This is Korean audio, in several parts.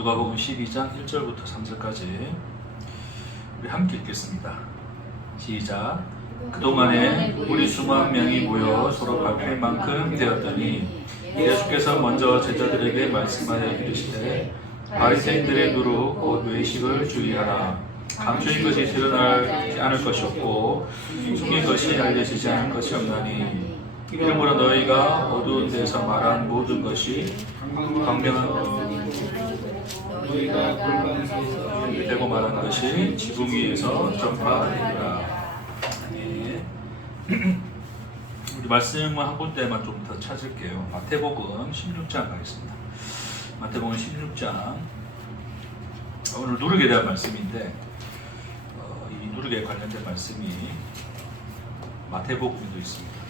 누가복음 12장 1절부터 3절까지 우리 함께 읽겠습니다. 시작. 그동안에 우리 수만 명이 모여 서로 발표할 만큼 되었더니 예수께서 먼저 제자들에게 말씀하여 이르시되 바리새인들의 누룩 곧 외식을 주의하라. 감추인 것이 드러나지 않을 것이 없고 숨긴 것이 알려지지 않을 것이 없나니 이러므로 너희가 어두운 데서 말한 모든 것이 광명한 너희가 골방에서 되고 말한 것이 지붕 위에서 전파되리라. 네. 우리 말씀을 한 군데만 좀 더 찾을게요. 마태복음 16장 가겠습니다. 마태복음 16장 오늘 누룩에 대한 말씀인데 이 누룩에 관련된 말씀이 마태복음에도 있습니다.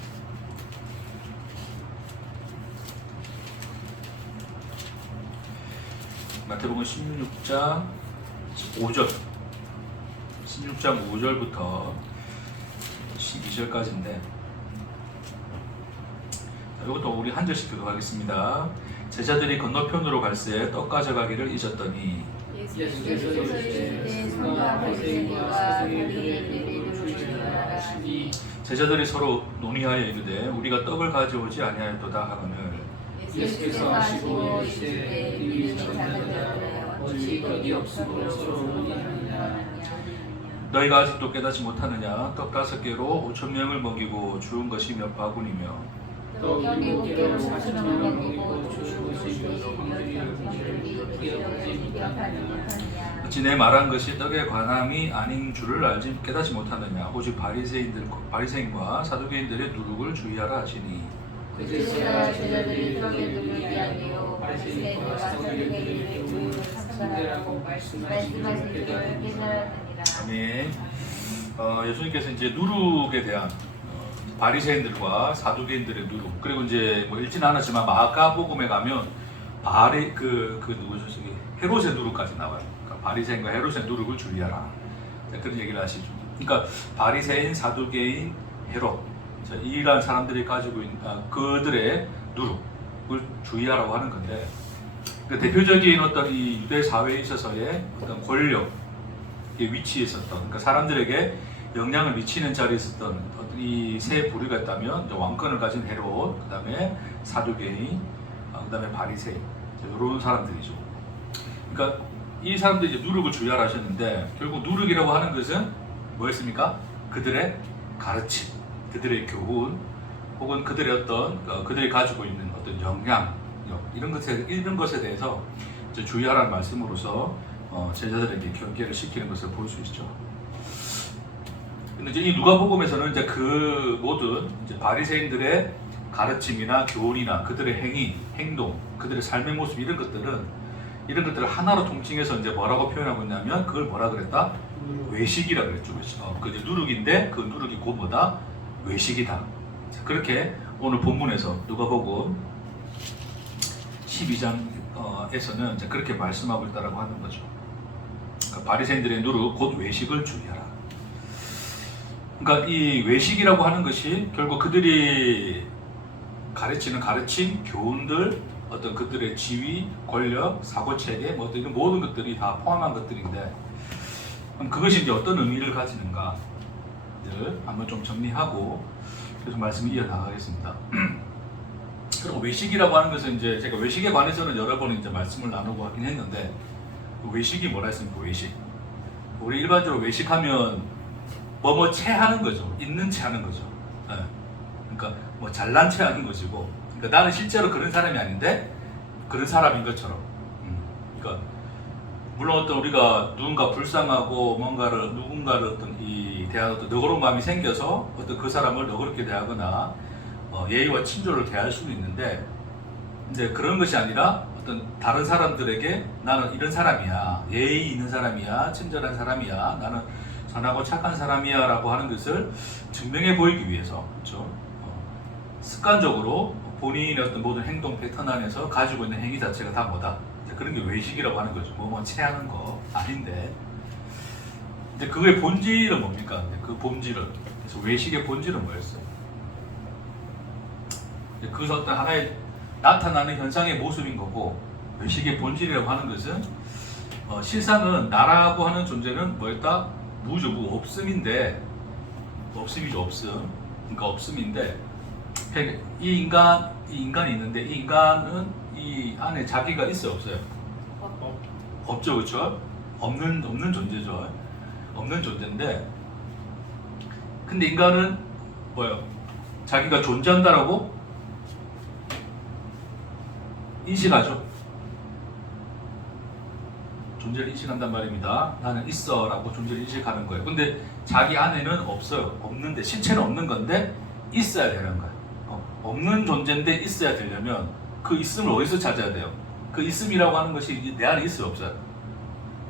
마태복음 16장 5절 16장 5절부터 12절까지인데 이것도 우리 한 절씩 교독하겠습니다. 제자들이 건너편으로 갈새 떡 가져가기를 잊었더니 예수께서 이르시되 성과 바리새인과 사두개인들의 주의하라. 제자들이 서로 논의하여 이르되 우리가 떡을 가져오지 아니하였도다 하거늘 예수께서 하시고 이르시되 이미 전자들아 어찌 떡이 없으므로 서로 논의하느냐. 너희가 아직도 깨닫지 못하느냐. 떡 5개로 5,000명을 먹이고 주운 것이 몇 바구니며 떡이 5개로 4,000명을 먹이고 주운 것이 몇 바구니며 어찌 내 말한 것이 떡에 관함이 아닌 줄을 깨닫지 못하느냐. 오직 바리새인과 사두개인들의 누룩을 주의하라 하시니 그제서야 제자들이 떡에 누룩이 아니요 바리새인과 사두개인들의 누룩을 상관하라고 말씀하신 것을 깨달았느니라. 아멘. 예수님께서 이제 누룩에 대한 바리새인들과 사두개인들의 누룩, 그리고 이제 뭐 읽지는 않았지만 마가복음에 가면 누구죠? 저기 헤롯의 누룩까지 나와요. 그러니까 바리새인과 헤롯의 누룩을 주의하라. 그런 얘기를 하시죠. 그러니까 바리새인, 사두개인, 헤롯 이러한 사람들이 가지고 있는 그들의 누룩을 주의하라고 하는 건데, 그러니까 대표적인 어떤 이 유대 사회에 있어서의 어떤 권력 위치에 있었던, 그러니까 사람들에게 영향을 미치는 자리에 있었던 이 세 부류가 있다면 왕권을 가진 헤롯, 그 다음에 사두개인, 그 다음에 바리새인 이런 사람들이죠. 그러니까 이 사람들이 이제 누룩을 주의하라 하셨는데, 결국 누룩이라고 하는 것은 뭐였습니까? 그들의 가르침, 그들의 교훈, 혹은 그들의 그들이 가지고 있는 어떤 영향력 이런 것에 대해서 이제 주의하라는 말씀으로서 제자들에게 경계를 시키는 것을 볼 수 있죠. 근데 이제 이 누가복음에서는 이제 그 모든 이제 바리새인들의 가르침이나 교훈이나 그들의 행동, 그들의 삶의 모습 이런 것들을 하나로 통칭해서 이제 뭐라고 표현하고 있냐면 그걸 뭐라 그랬다? 외식이라 그랬죠. 그 이제 누룩인데 그 누룩이 곧 뭐다? 외식이다. 그렇게 오늘 본문에서 누가복음 12장에서는 이제 그렇게 말씀하고 있다라고 하는 거죠. 그러니까 바리새인들의 누룩 곧 외식을 주의하라. 그러니까 이 외식이라고 하는 것이 결국 그들이 가르치는 가르침, 교훈들, 어떤 그들의 지위, 권력, 사고체계, 뭐 이런 모든 것들이 다 포함한 것들인데, 그럼 그것이 이제 어떤 의미를 가지는가를 한번 좀 정리하고 계속 말씀을 이어나가겠습니다. 그리고 외식이라고 하는 것은 이제 제가 외식에 관해서는 여러 번 이제 말씀을 나누고 하긴 했는데, 외식이 뭐라 했습니까? 외식. 우리 일반적으로 외식하면 뭐뭐 채 하는 거죠. 있는 채 하는 거죠. 네. 그러니까 뭐 잘난 채 하는 것이고, 그러니까 나는 실제로 그런 사람이 아닌데 그런 사람인 것처럼. 그러니까 물론 어떤 우리가 누군가 불쌍하고 누군가를 어떤 이 대한 어떤 너그러운 마음이 생겨서 어떤 그 사람을 너그럽게 대하거나 예의와 친절을 대할 수도 있는데, 이제 그런 것이 아니라 어떤 다른 사람들에게 나는 이런 사람이야, 예의 있는 사람이야, 친절한 사람이야, 나는 선하고 착한 사람이야 라고 하는 것을 증명해 보이기 위해서, 그렇죠? 습관적으로 본인의 어떤 모든 행동 패턴 안에서 가지고 있는 행위 자체가 다 뭐다? 이제 그런 게 외식이라고 하는 거죠. 뭐 체하는 거 아닌데, 근데 그거의 본질은 뭡니까? 그 본질은, 그래서 외식의 본질은 뭐였어요? 그것은 어떤 하나의 나타나는 현상의 모습인 거고, 외식의 본질이라고 하는 것은 실상은 나라고 하는 존재는 뭐였다? 무죠, 무 없음인데 없음이죠, 없음. 그러니까 없음인데 이 인간이 있는데 이 인간은 이 안에 자기가 있어요, 없어요? 없죠, 그렇죠? 없는 존재죠. 없는 존재인데 근데 인간은 뭐예요? 자기가 존재한다라고 인식하죠. 존재를 인식한단 말입니다. 나는 있어라고 존재를 인식하는 거예요. 근데 자기 안에는 없어요. 없는데 실체는 없는 건데 있어야 되는 거예요. 없는 존재인데 있어야 되려면 그 있음을 어디서 찾아야 돼요? 그 있음이라고 하는 것이 내 안에 있어요, 없어요?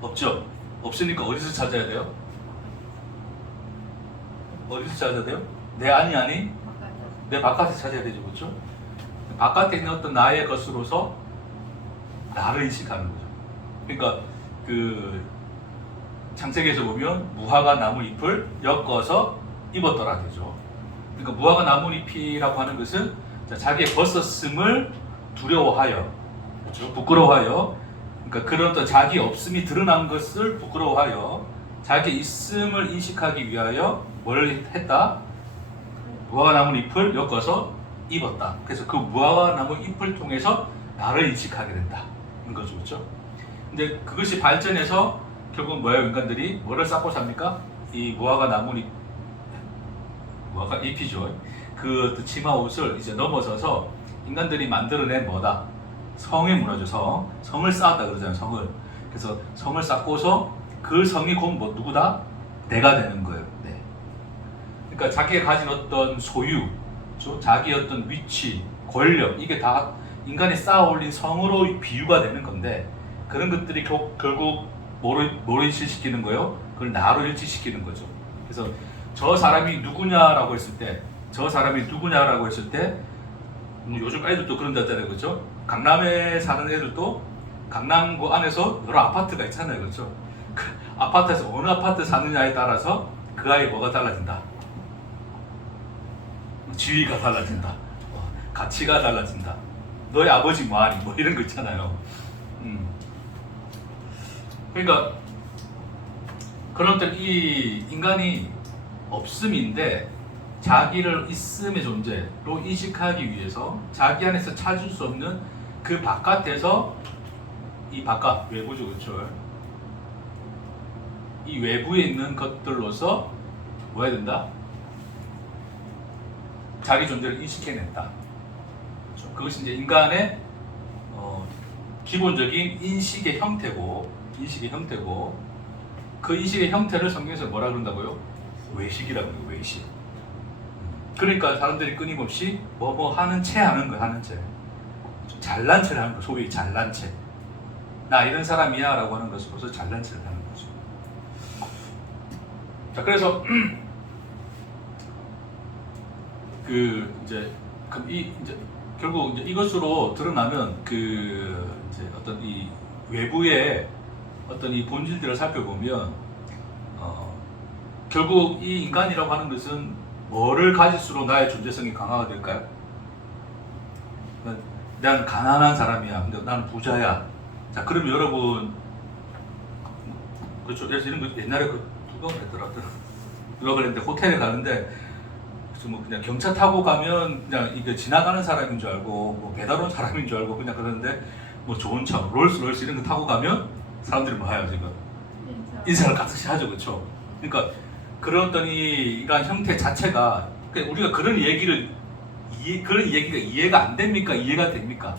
없죠. 없으니까 어디서 찾아야 돼요? 어디서 찾아야 돼요? 내 안이 아닌 내 바깥에서 찾아야 되죠, 그렇죠? 바깥에 있는 어떤 나의 것으로서 나를 인식하는 거죠. 그러니까 그 창세기에서 보면 무화과 나뭇잎을 엮어서 입었더라 되죠. 그러니까 무화과 나뭇잎이라고 하는 것은 자기의 벗었음을 두려워하여, 그렇죠? 부끄러워하여, 그러니까 그런 어떤 자기 없음이 드러난 것을 부끄러워하여 자기 있음을 인식하기 위하여 뭘 했다? 무화과 나뭇잎을 엮어서 입었다. 그래서 그 무화과 나뭇잎을 통해서 나를 인식하게 된다. 는 거죠, 그렇죠? 근데 그것이 발전해서 결국 뭐예요? 인간들이 뭐를 쌓고 삽니까? 이 무화과 나뭇잎, 무화과 잎이죠. 그 치마 옷을 이제 넘어서서 인간들이 만들어낸 뭐다? 성의 문화죠. 성을 쌓았다 그러잖아요. 성을. 그래서 성을 쌓고서 그 성이 곧 뭐 누구다? 내가 되는 거예요. 네. 그러니까 자기가 가진 어떤 소유, 자기 어떤 위치, 권력, 이게 다 인간이 쌓아 올린 성으로 비유가 되는 건데 그런 것들이 결국 뭐로 일치시키는 거예요? 그걸 나로 일치시키는 거죠. 그래서 저 사람이 누구냐라고 했을 때 요즘 애들도 그런다잖아요, 그렇죠? 강남에 사는 애들도 강남구 안에서 여러 아파트가 있잖아요, 그렇죠? 그 아파트에서 어느 아파트 사느냐에 따라서 그 아이 뭐가 달라진다. 지위가 달라진다. 가치가 달라진다. 너의 아버지 뭐하니? 뭐 이런 거 있잖아요. 그러니까 그런 때 이 인간이 없음인데 자기를 있음의 존재로 인식하기 위해서 자기 안에서 찾을 수 없는 그 바깥에서 이 바깥 외부죠, 그렇죠? 이 외부에 있는 것들로서 뭐 해야 된다? 자기 존재를 인식해낸다. 그렇죠? 그것이 이제 인간의 기본적인 인식의 형태고 그 인식의 형태를 성경에서 뭐라 그런다고요? 외식이라고 해요. 외식. 그러니까 사람들이 끊임없이 뭐 하는 채 하는 거야. 하는 채. 잘난 체를 하는 거. 소위 잘난 채. 나 이런 사람이야 라고 하는 것으로서 잘난 체를 하는 거죠. 자, 그래서 이제 결국 이제 이것으로 드러나면 이제 어떤 이 외부의 어떤 이 본질들을 살펴보면 결국 이 인간이라고 하는 것은 뭐를 가질수록 나의 존재성이 강화가 될까요? 난 가난한 사람이야. 근데 나는 부자야. 자, 그럼 여러분 그렇죠. 그래서 이런 거 옛날에 누가 그랬는데 호텔에 가는데 뭐 그냥 경차 타고 가면 그냥 이게 지나가는 사람인 줄 알고 뭐 배달 온 사람인 줄 알고 그냥 그러는데 뭐 좋은 차 롤스로이스 이런 거 타고 가면 사람들이 뭐 해요 지금? 인사를 같이 하죠, 그렇죠? 그러니까 그런 어떤 이러한 형태 자체가 그러니까 우리가 그런 얘기가 이해가 안 됩니까? 이해가 됩니까?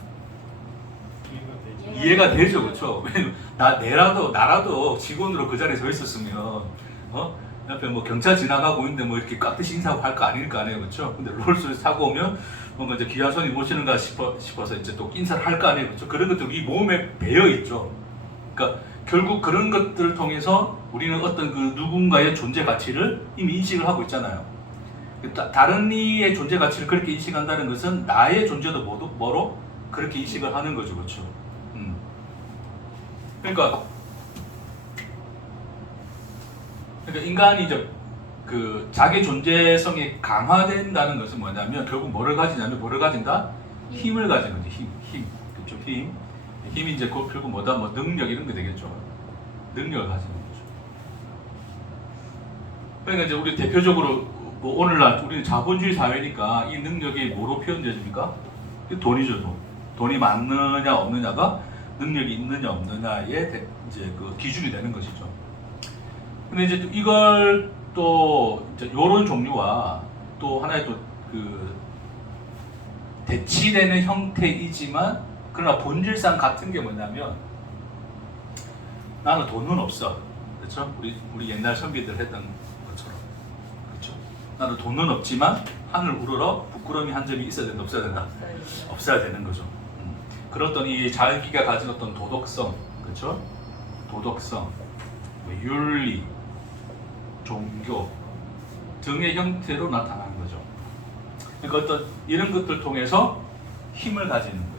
이해가 되죠, 그렇죠? 왜냐면 나라도 직원으로 그 자리에 서 있었으면 옆에 뭐 경찰 지나가고 있는데 뭐 이렇게 깍듯이 인사하고 할 거 아닐까 아니에요, 그렇죠? 근데 롤스로이스 타고 오면 뭔가 이제 귀한 손이 모시는가 싶어서 이제 또 인사를 할 거 아니에요, 그렇죠? 그런 것들 우리 몸에 배어 있죠. 그러니까 결국 그런 것들을 통해서 우리는 어떤 그 누군가의 존재 가치를 이미 인식을 하고 있잖아요. 다른 이의 존재 가치를 그렇게 인식한다는 것은 나의 존재도 뭐로 그렇게 인식을 하는 거죠, 그렇죠? 그러니까 인간이 이제 그 자기 존재성이 강화된다는 것은 뭐냐면 결국 뭐를 가진다? 힘을 가진 거지. 힘. 그렇죠? 힘. 힘이 이제 결국 뭐다, 뭐 능력 이런 게 되겠죠. 능력을 가지는 거죠. 그러니까 이제 우리 대표적으로 뭐 오늘날 우리는 자본주의 사회니까 이 능력이 뭐로 표현되십니까? 돈이죠, 돈. 돈이 많느냐 없느냐가 능력이 있느냐 없느냐의 이제 그 기준이 되는 것이죠. 근데 이제 이걸 또 이제 이런 종류와 또 하나의 또 그 대치되는 형태이지만 그러나 본질상 같은 게 뭐냐면 나는 돈은 없어. 그렇죠? 우리 옛날 선비들 했던 것처럼. 그렇죠? 나는 돈은 없지만 하늘 우러러 부끄러움이 한 점이 있어야 된다, 없어야 된다? 없어야 되는 거죠. 그렇던 이 자기가 가진 어떤 도덕성, 그렇죠? 도덕성, 뭐 윤리, 종교 등의 형태로 나타나는 거죠. 그러니까 어떤 이런 것들 통해서 힘을 가지는 거예요.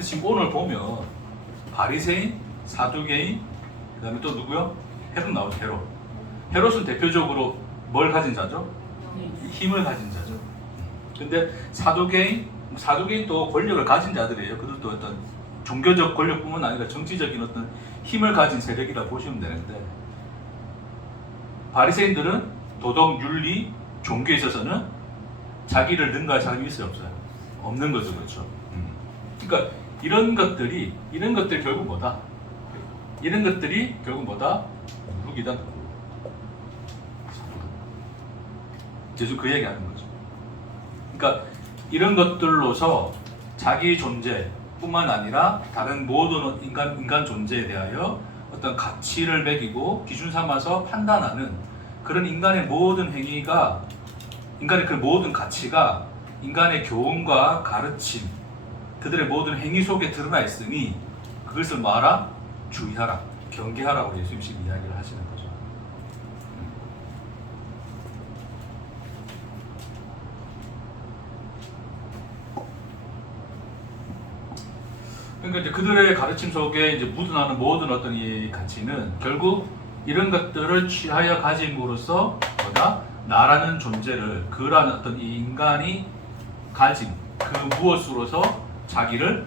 지금 오늘 보면 바리새인, 사두개인, 그다음에 또 누구요? 헤롯 나오죠. 헤롯. 헤롯은 대표적으로 뭘 가진 자죠? 힘을 가진 자죠. 근데 사두개인도 권력을 가진 자들이에요. 그들도 어떤 종교적 권력뿐만 아니라 정치적인 어떤 힘을 가진 세력이라 보시면 되는데, 바리새인들은 도덕, 윤리, 종교에 있어서는 자기를 능가할 사람이 있어요, 없어요? 없는 거죠, 그렇죠? 그러니까 이런 것들이 결국 뭐다? 이런 것들이 결국 뭐다? 누룩이다. 이제 좀 그 얘기하는 거죠. 그러니까 이런 것들로서 자기 존재뿐만 아니라 다른 모든 인간 존재에 대하여 어떤 가치를 매기고 기준 삼아서 판단하는 그런 인간의 모든 행위가, 인간의 그 모든 가치가 인간의 교훈과 가르침, 그들의 모든 행위 속에 드러나 있으니 그것을 뭐하라? 주의하라, 경계하라고 예수님 지금 이야기를 하시는 거죠. 그러니까 이제 그들의 가르침 속에 이제 묻어나는 모든 어떤 이 가치는 결국 이런 것들을 취하여 가짐으로써 뭐다? 나라는 존재를, 그러한 어떤 이 인간이 가진 그 무엇으로서 자기를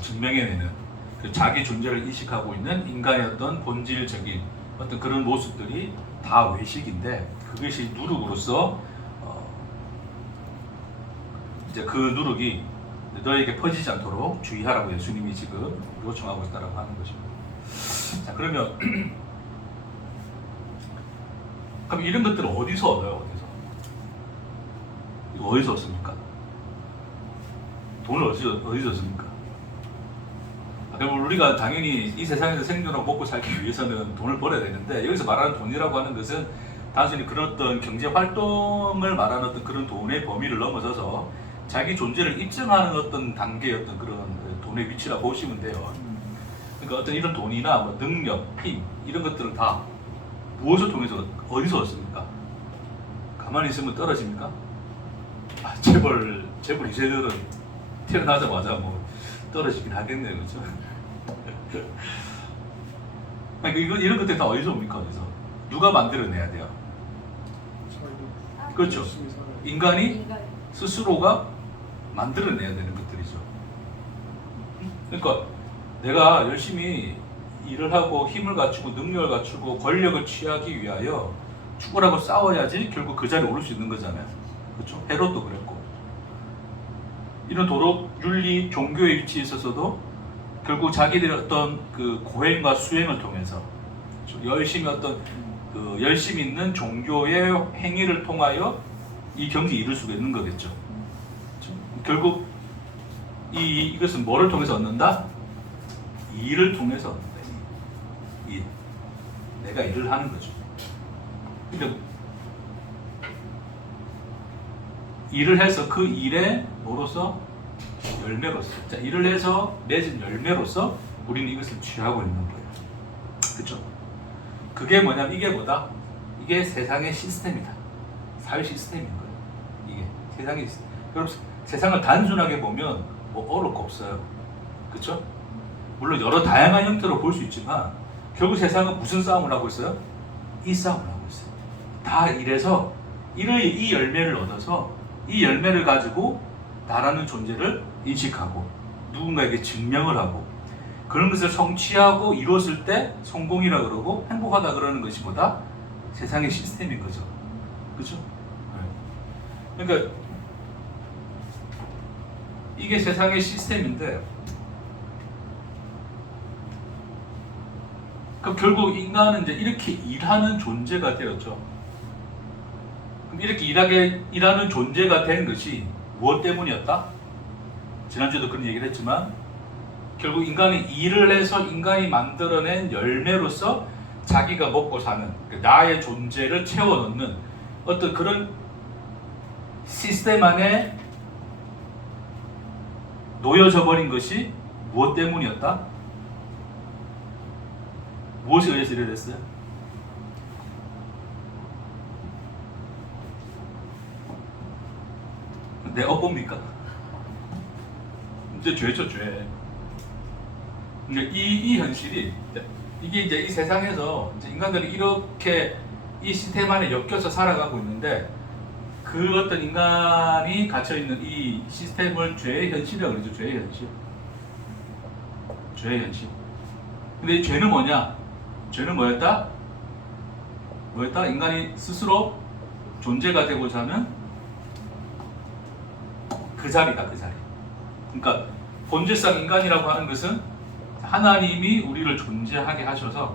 증명해내는, 그 자기 존재를 인식하고 있는 인간의 어떤 본질적인 어떤 그런 모습들이 다 외식인데, 그것이 누룩으로서 이제 그 누룩이 너에게 퍼지지 않도록 주의하라고 예수님이 지금 요청하고 있다라고 하는 것입니다. 자, 그러면 그럼 이런 것들을 어디서 얻어요? 어디서 얻습니까? 돈을 어디서 얻습니까? 그럼 우리가 당연히 이 세상에서 생존하고 먹고 살기 위해서는 돈을 벌어야 되는데, 여기서 말하는 돈이라고 하는 것은 단순히 그런 어떤 경제 활동을 말하는 어떤 그런 돈의 범위를 넘어서서 자기 존재를 입증하는 어떤 단계의 어떤 그런 돈의 위치라고 보시면 돼요. 그러니까 어떤 이런 돈이나 뭐 능력, 힘 이런 것들을 다 무엇을 통해서 어디서 얻습니까? 가만히 있으면 떨어집니까? 재벌 이 세들은 태어나자마자 뭐 떨어지긴 하겠네요, 그렇죠? 그러니까 이런 것들 다 어디서 옵니까? 어디서? 누가 만들어내야 돼요? 그렇죠. 인간이 스스로가 만들어내야 되는 것들이죠. 그러니까 내가 열심히 일을 하고 힘을 갖추고 능력을 갖추고 권력을 취하기 위하여 죽으라고 싸워야지 결국 그 자리에 오를 수 있는 거잖아요. 그렇죠? 헤롯도 그랬고, 이런 도덕, 윤리, 종교의 위치에 있어서도 결국 자기들의 어떤 그 고행과 수행을 통해서 열심히 어떤 그 열심 있는 종교의 행위를 통하여 이 경지에 이룰 수가 있는 거겠죠. 그렇죠? 결국 이것은 뭐를 통해서 얻는다? 일을 통해서 얻는다. 일. 내가 일을 하는 거죠. 근데 일을 해서 그 일에 뭐로서? 열매로서. 자, 일을 해서 맺은 열매로서 우리는 이것을 취하고 있는 거예요. 그렇죠? 그게 뭐냐면 이게 뭐다? 이게 세상의 시스템이다. 사회 시스템인 거예요. 이게 세상의 시스템. 여러분, 세상을 단순하게 보면 뭐 어려울 거 없어요. 그렇죠? 물론 여러 다양한 형태로 볼 수 있지만 결국 세상은 무슨 싸움을 하고 있어요? 이 싸움을 하고 있어요. 다 이래서 이 열매를 얻어서 이 열매를 가지고 나라는 존재를 인식하고 누군가에게 증명을 하고 그런 것을 성취하고 이뤘을 때 성공이라 그러고 행복하다 그러는 것이 보다 세상의 시스템인 거죠. 그렇죠? 그러니까 이게 세상의 시스템인데 그럼 결국 인간은 이제 이렇게 일하는 존재가 되었죠. 그럼 이렇게 일하는 존재가 된 것이 무엇 때문이었다? 지난주에도 그런 얘기를 했지만 결국 인간이 일을 해서 인간이 만들어낸 열매로서 자기가 먹고 사는 나의 존재를 채워넣는 어떤 그런 시스템 안에 놓여져 버린 것이 무엇 때문이었다? 무엇에 의해서 이래 됐어요? 내 업보입니까? 이제 죄죠, 죄. 그러니까 이 현실이 이게 이제 이 세상에서 이제 인간들이 이렇게 이 시스템 안에 엮여서 살아가고 있는데 그 어떤 인간이 갇혀 있는 이 시스템을 죄의 현실이라고 그러죠. 죄의 현실. 죄의 현실. 근데 이 죄는 뭐냐? 죄는 뭐였다? 뭐였다? 인간이 스스로 존재가 되고자 하는 그 자리다, 그 자리. 그러니까 본질상 인간이라고 하는 것은 하나님이 우리를 존재하게 하셔서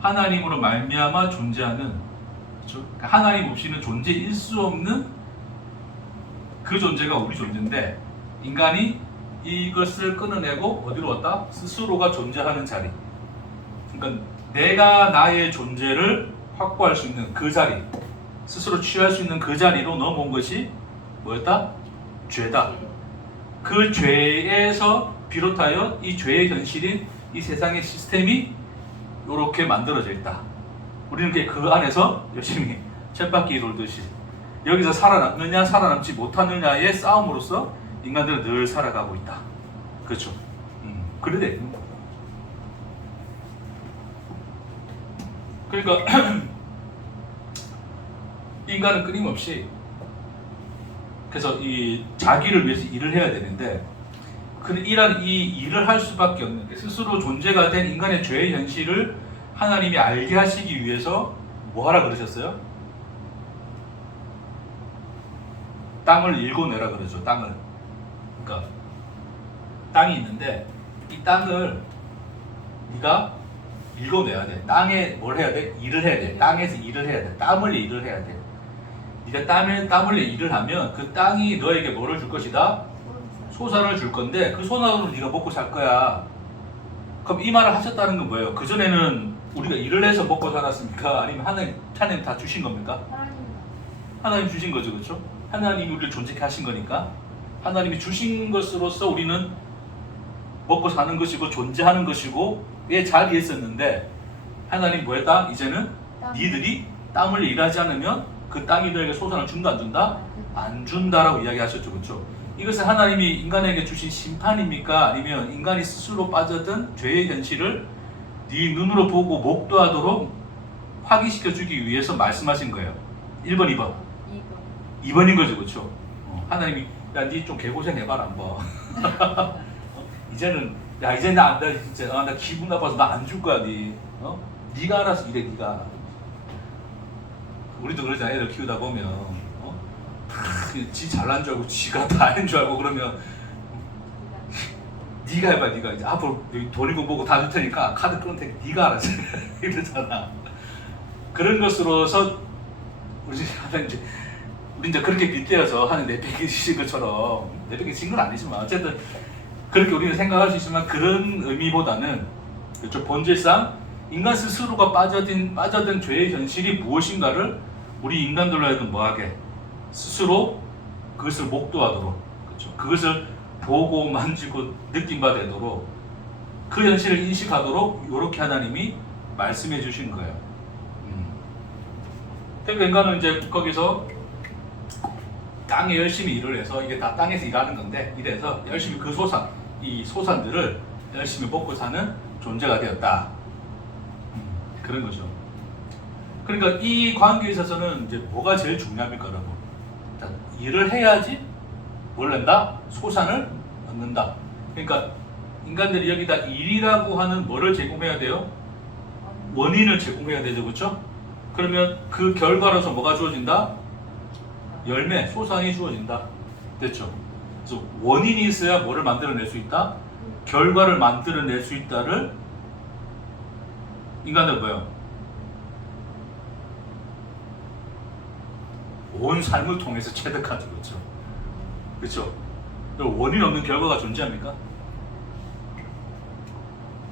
하나님으로 말미암아 존재하는, 그렇죠? 그러니까 하나님 없이는 존재일 수 없는 그 존재가 우리 존재인데 인간이 이것을 끊어내고 어디로 왔다? 스스로가 존재하는 자리. 그러니까 내가 나의 존재를 확보할 수 있는 그 자리, 스스로 취할 수 있는 그 자리로 넘어온 것이 뭐였다? 죄다. 그 죄에서 비롯하여 이 죄의 현실인 이 세상의 시스템이 이렇게 만들어져 있다. 우리는 그 안에서 열심히 쳇바퀴 돌듯이 여기서 살아남느냐 살아남지 못하느냐의 싸움으로서 인간들은 늘 살아가고 있다. 그렇죠? 그래 돼. 그러니까 인간은 끊임없이 그래서 이 자기를 위해서 일을 해야 되는데 그 이 일을 할 수밖에 없는 게 스스로 존재가 된 인간의 죄의 현실을 하나님이 알게 하시기 위해서 뭐 하라 그러셨어요? 땅을 일궈내라 그러죠. 땅을. 그러니까 땅이 있는데 이 땅을 네가 일궈내야 돼. 땅에 뭘 해야 돼? 일을 해야 돼. 땅에서 일을 해야 돼. 땀 흘려 일을 해야 돼. 네가 땀 흘려 일을 하면 그 땅이 너에게 뭐를 줄 것이다? 소산을 줄 건데 그 소산으로 네가 먹고 살 거야. 그럼 이 말을 하셨다는 건 뭐예요? 그전에는 우리가 일을 해서 먹고 살았습니까? 아니면 하나님 다 주신 겁니까? 하나님 주신 거죠. 그렇죠? 하나님이 우리를 존재케 하신 거니까 하나님이 주신 것으로서 우리는 먹고 사는 것이고 존재하는 것이고 의 자리에 있었는데 하나님 뭐했다? 이제는 니들이 땀을 일하지 않으면 그 땅이 너에게 소산을 준다 안 준다? 안 준다라고 이야기하셨죠. 그렇죠? 이것은 하나님이 인간에게 주신 심판입니까? 아니면 인간이 스스로 빠져든 죄의 현실을 네 눈으로 보고 목도하도록 확인시켜 주기 위해서 말씀하신 거예요. 1번, 2번. 2번인 거죠. 그렇죠? 하나님이 야, 니 좀 개고생 해봐라 한번. 이제는 야 이제 나 진짜 나 기분 나빠서 나 안 줄 거야 니. 네가 알아서 이래 네가. 우리도 그러잖아. 애들 키우다 보면 지 잘난 줄 알고 지가 다 하는 줄 알고 그러면 네가 해봐. 네가 이제 앞으로 돈이고 뭐고 다 줄 테니까 카드 끊을 테니까 네가 알아서 이러잖아. 그런 것으로서 우리 이제 그렇게 빗대어서 하는 내팽개 치신 것처럼 내팽개 친 건 아니지만 어쨌든 그렇게 우리는 생각할 수 있지만 그런 의미보다는 그렇죠? 본질상 인간 스스로가 빠져든 죄의 현실이 무엇인가를 우리 인간들로 하여금 뭐하게 스스로 그것을 목도하도록 그렇죠? 그것을 보고 만지고 느낌받도록 그 현실을 인식하도록 이렇게 하나님이 말씀해 주신 거예요. 그러니까 인간은 이제 거기서 땅에 열심히 일을 해서 이게 다 땅에서 일하는 건데 이래서 열심히 그 이 소산들을 열심히 먹고 사는 존재가 되었다. 그런 거죠. 그러니까 이 관계에 있어서는 이제 뭐가 제일 중요합니까, 여러분? 일을 해야지 뭘 낸다? 소산을 얻는다. 그러니까 인간들이 여기다 일이라고 하는 뭐를 제공해야 돼요? 원인을 제공해야 되죠, 그렇죠? 그러면 그 결과로서 뭐가 주어진다? 열매, 소산이 주어진다. 됐죠? 그래서 원인이 있어야 뭐를 만들어낼 수 있다? 결과를 만들어낼 수 있다를 인간들 뭐예요? 온 삶을 통해서 체득하죠, 그렇죠? 그렇죠? 원인 없는 결과가 존재합니까?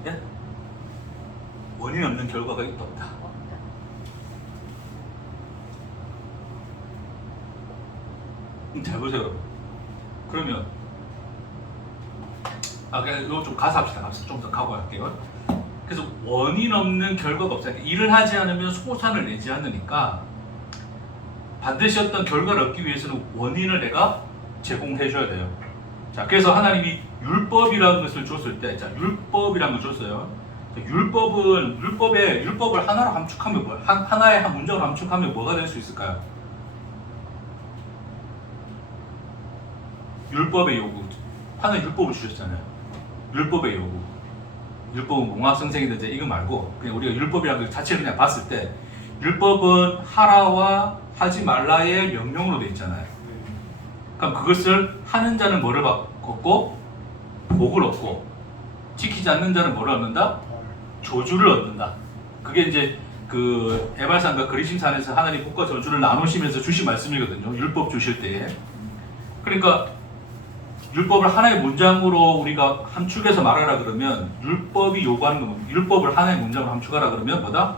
예? 원인 없는 결과가 있다 없다. 잘 보세요, 여러분. 그러면 그냥 이거 좀 가서 합시다. 좀 더 가고 할게요. 그래서 원인 없는 결과가 없어요. 일을 하지 않으면 소산을 내지 않으니까 반드시 어떤 결과를 얻기 위해서는 원인을 내가 제공해 줘야 돼요. 자, 그래서 하나님이 율법이라는 것을 줬을 때, 자, 율법이라는 걸 줬어요. 율법을 하나로 함축하면 하나의 한 문장으로 함축하면 뭐가 될 수 있을까요? 율법의 요구. 하나님 율법을 주셨잖아요. 율법의 요구. 율법은 공학선생이든지 이거 말고 그냥 우리가 율법이라는 것 자체를 그냥 봤을 때 율법은 하라와 하지 말라의 명령으로 되어 있잖아요. 그럼 그것을 하는 자는 뭐를 얻고? 복을 얻고, 지키지 않는 자는 뭐를 얻는다? 저주를 얻는다. 그게 이제 그 에발산과 그리심산에서 하나님 복과 저주를 나누시면서 주신 말씀이거든요. 율법 주실 때에. 그러니까 율법을 하나의 문장으로 우리가 함축해서 말하라 그러면 율법이 요구하는 건 뭡니까? 율법을 하나의 문장으로 함축하라 그러면 뭐다?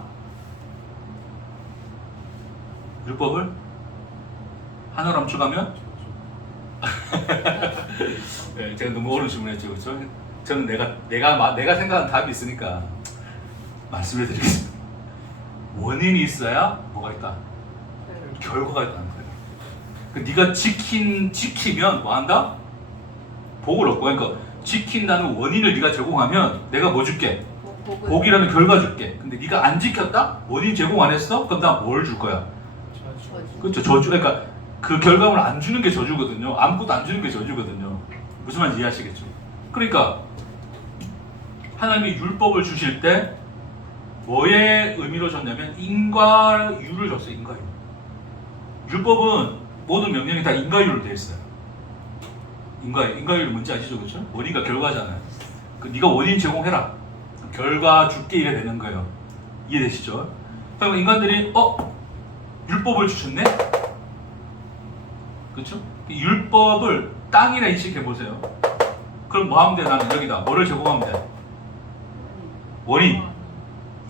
율법을 하나로 함축하면 네, 제가 너무 어려운 질문했죠, 그렇죠? 저는 내가 생각한 답이 있으니까 말씀을 드리겠습니다. 원인이 있어야 뭐가 있다? 결과가 있다는 거예요. 네가 지키면 뭐 한다? 복을 얻고. 그러니까 지킨다는 원인을 네가 제공하면 내가 뭐 줄게? 복이라는 결과 줄게. 근데 네가 안 지켰다? 원인 제공 안 했어? 그럼 나 뭘 줄 거야? 그렇죠, 저주. 그러니까 그 결과물을 안 주는 게 저주거든요. 아무것도 안 주는 게 저주거든요. 무슨 말인지 이해하시겠죠? 그러니까 하나님이 율법을 주실 때 뭐의 의미로 줬냐면 인과율을 줬어요. 인과율. 율법은 모든 명령이 다 인과율로 되어 있어요. 인과율이 뭔지 아시죠, 그렇죠? 원인과 결과잖아요. 네가 원인 제공해라. 결과 줄게 이래 되는 거예요. 이해되시죠? 그럼 인간들이 율법을 주셨네? 그렇죠? 율법을 땅이라 인식해 보세요. 그럼 뭐 하면 돼? 나는 여기다 뭐를 제공하면 돼? 원인.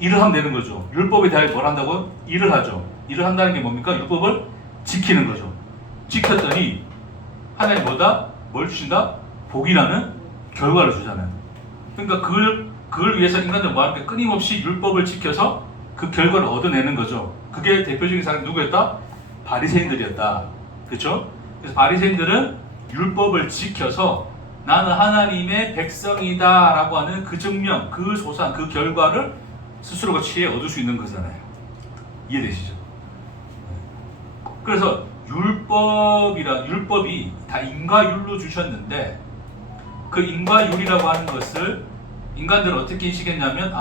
일을 하면 되는 거죠. 율법에 대하여 뭘 한다고? 일을 하죠. 일을 한다는 게 뭡니까? 율법을 지키는 거죠. 지켰더니 하나님 뭐다? 뭘 주신다? 복이라는 결과를 주잖아요. 그러니까 그걸 위해서 인간들은 뭐 하는 게 끊임없이 율법을 지켜서 그 결과를 얻어내는 거죠. 그게 대표적인 사람이 누구였다? 바리새인들이었다. 그렇죠? 그래서 바리새인들은 율법을 지켜서 나는 하나님의 백성이다 라고 하는 그 증명, 그 소산, 그 결과를 스스로가 취해 얻을 수 있는 거잖아요. 이해되시죠? 그래서 율법이 다 인과율로 주셨는데 그 인과율이라고 하는 것을 인간들은 어떻게 인식했냐면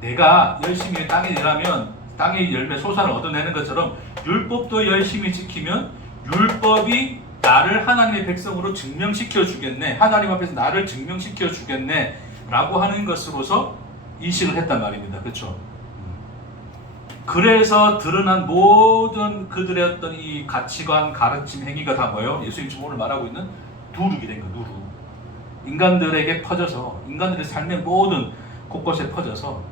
내가 열심히 땅에 일하면 땅의 열매 소산을 얻어내는 것처럼 율법도 열심히 지키면 율법이 나를 하나님의 백성으로 증명시켜 주겠네, 하나님 앞에서 나를 증명시켜 주겠네 라고 하는 것으로서 인식을 했단 말입니다. 그렇죠? 그래서 드러난 모든 그들의 어떤 이 가치관, 가르침, 행위가 다 뭐예요? 예수님 지금 오늘 말하고 있는 누룩이 된 거예요. 누룩. 인간들에게 퍼져서 인간들의 삶의 모든 곳곳에 퍼져서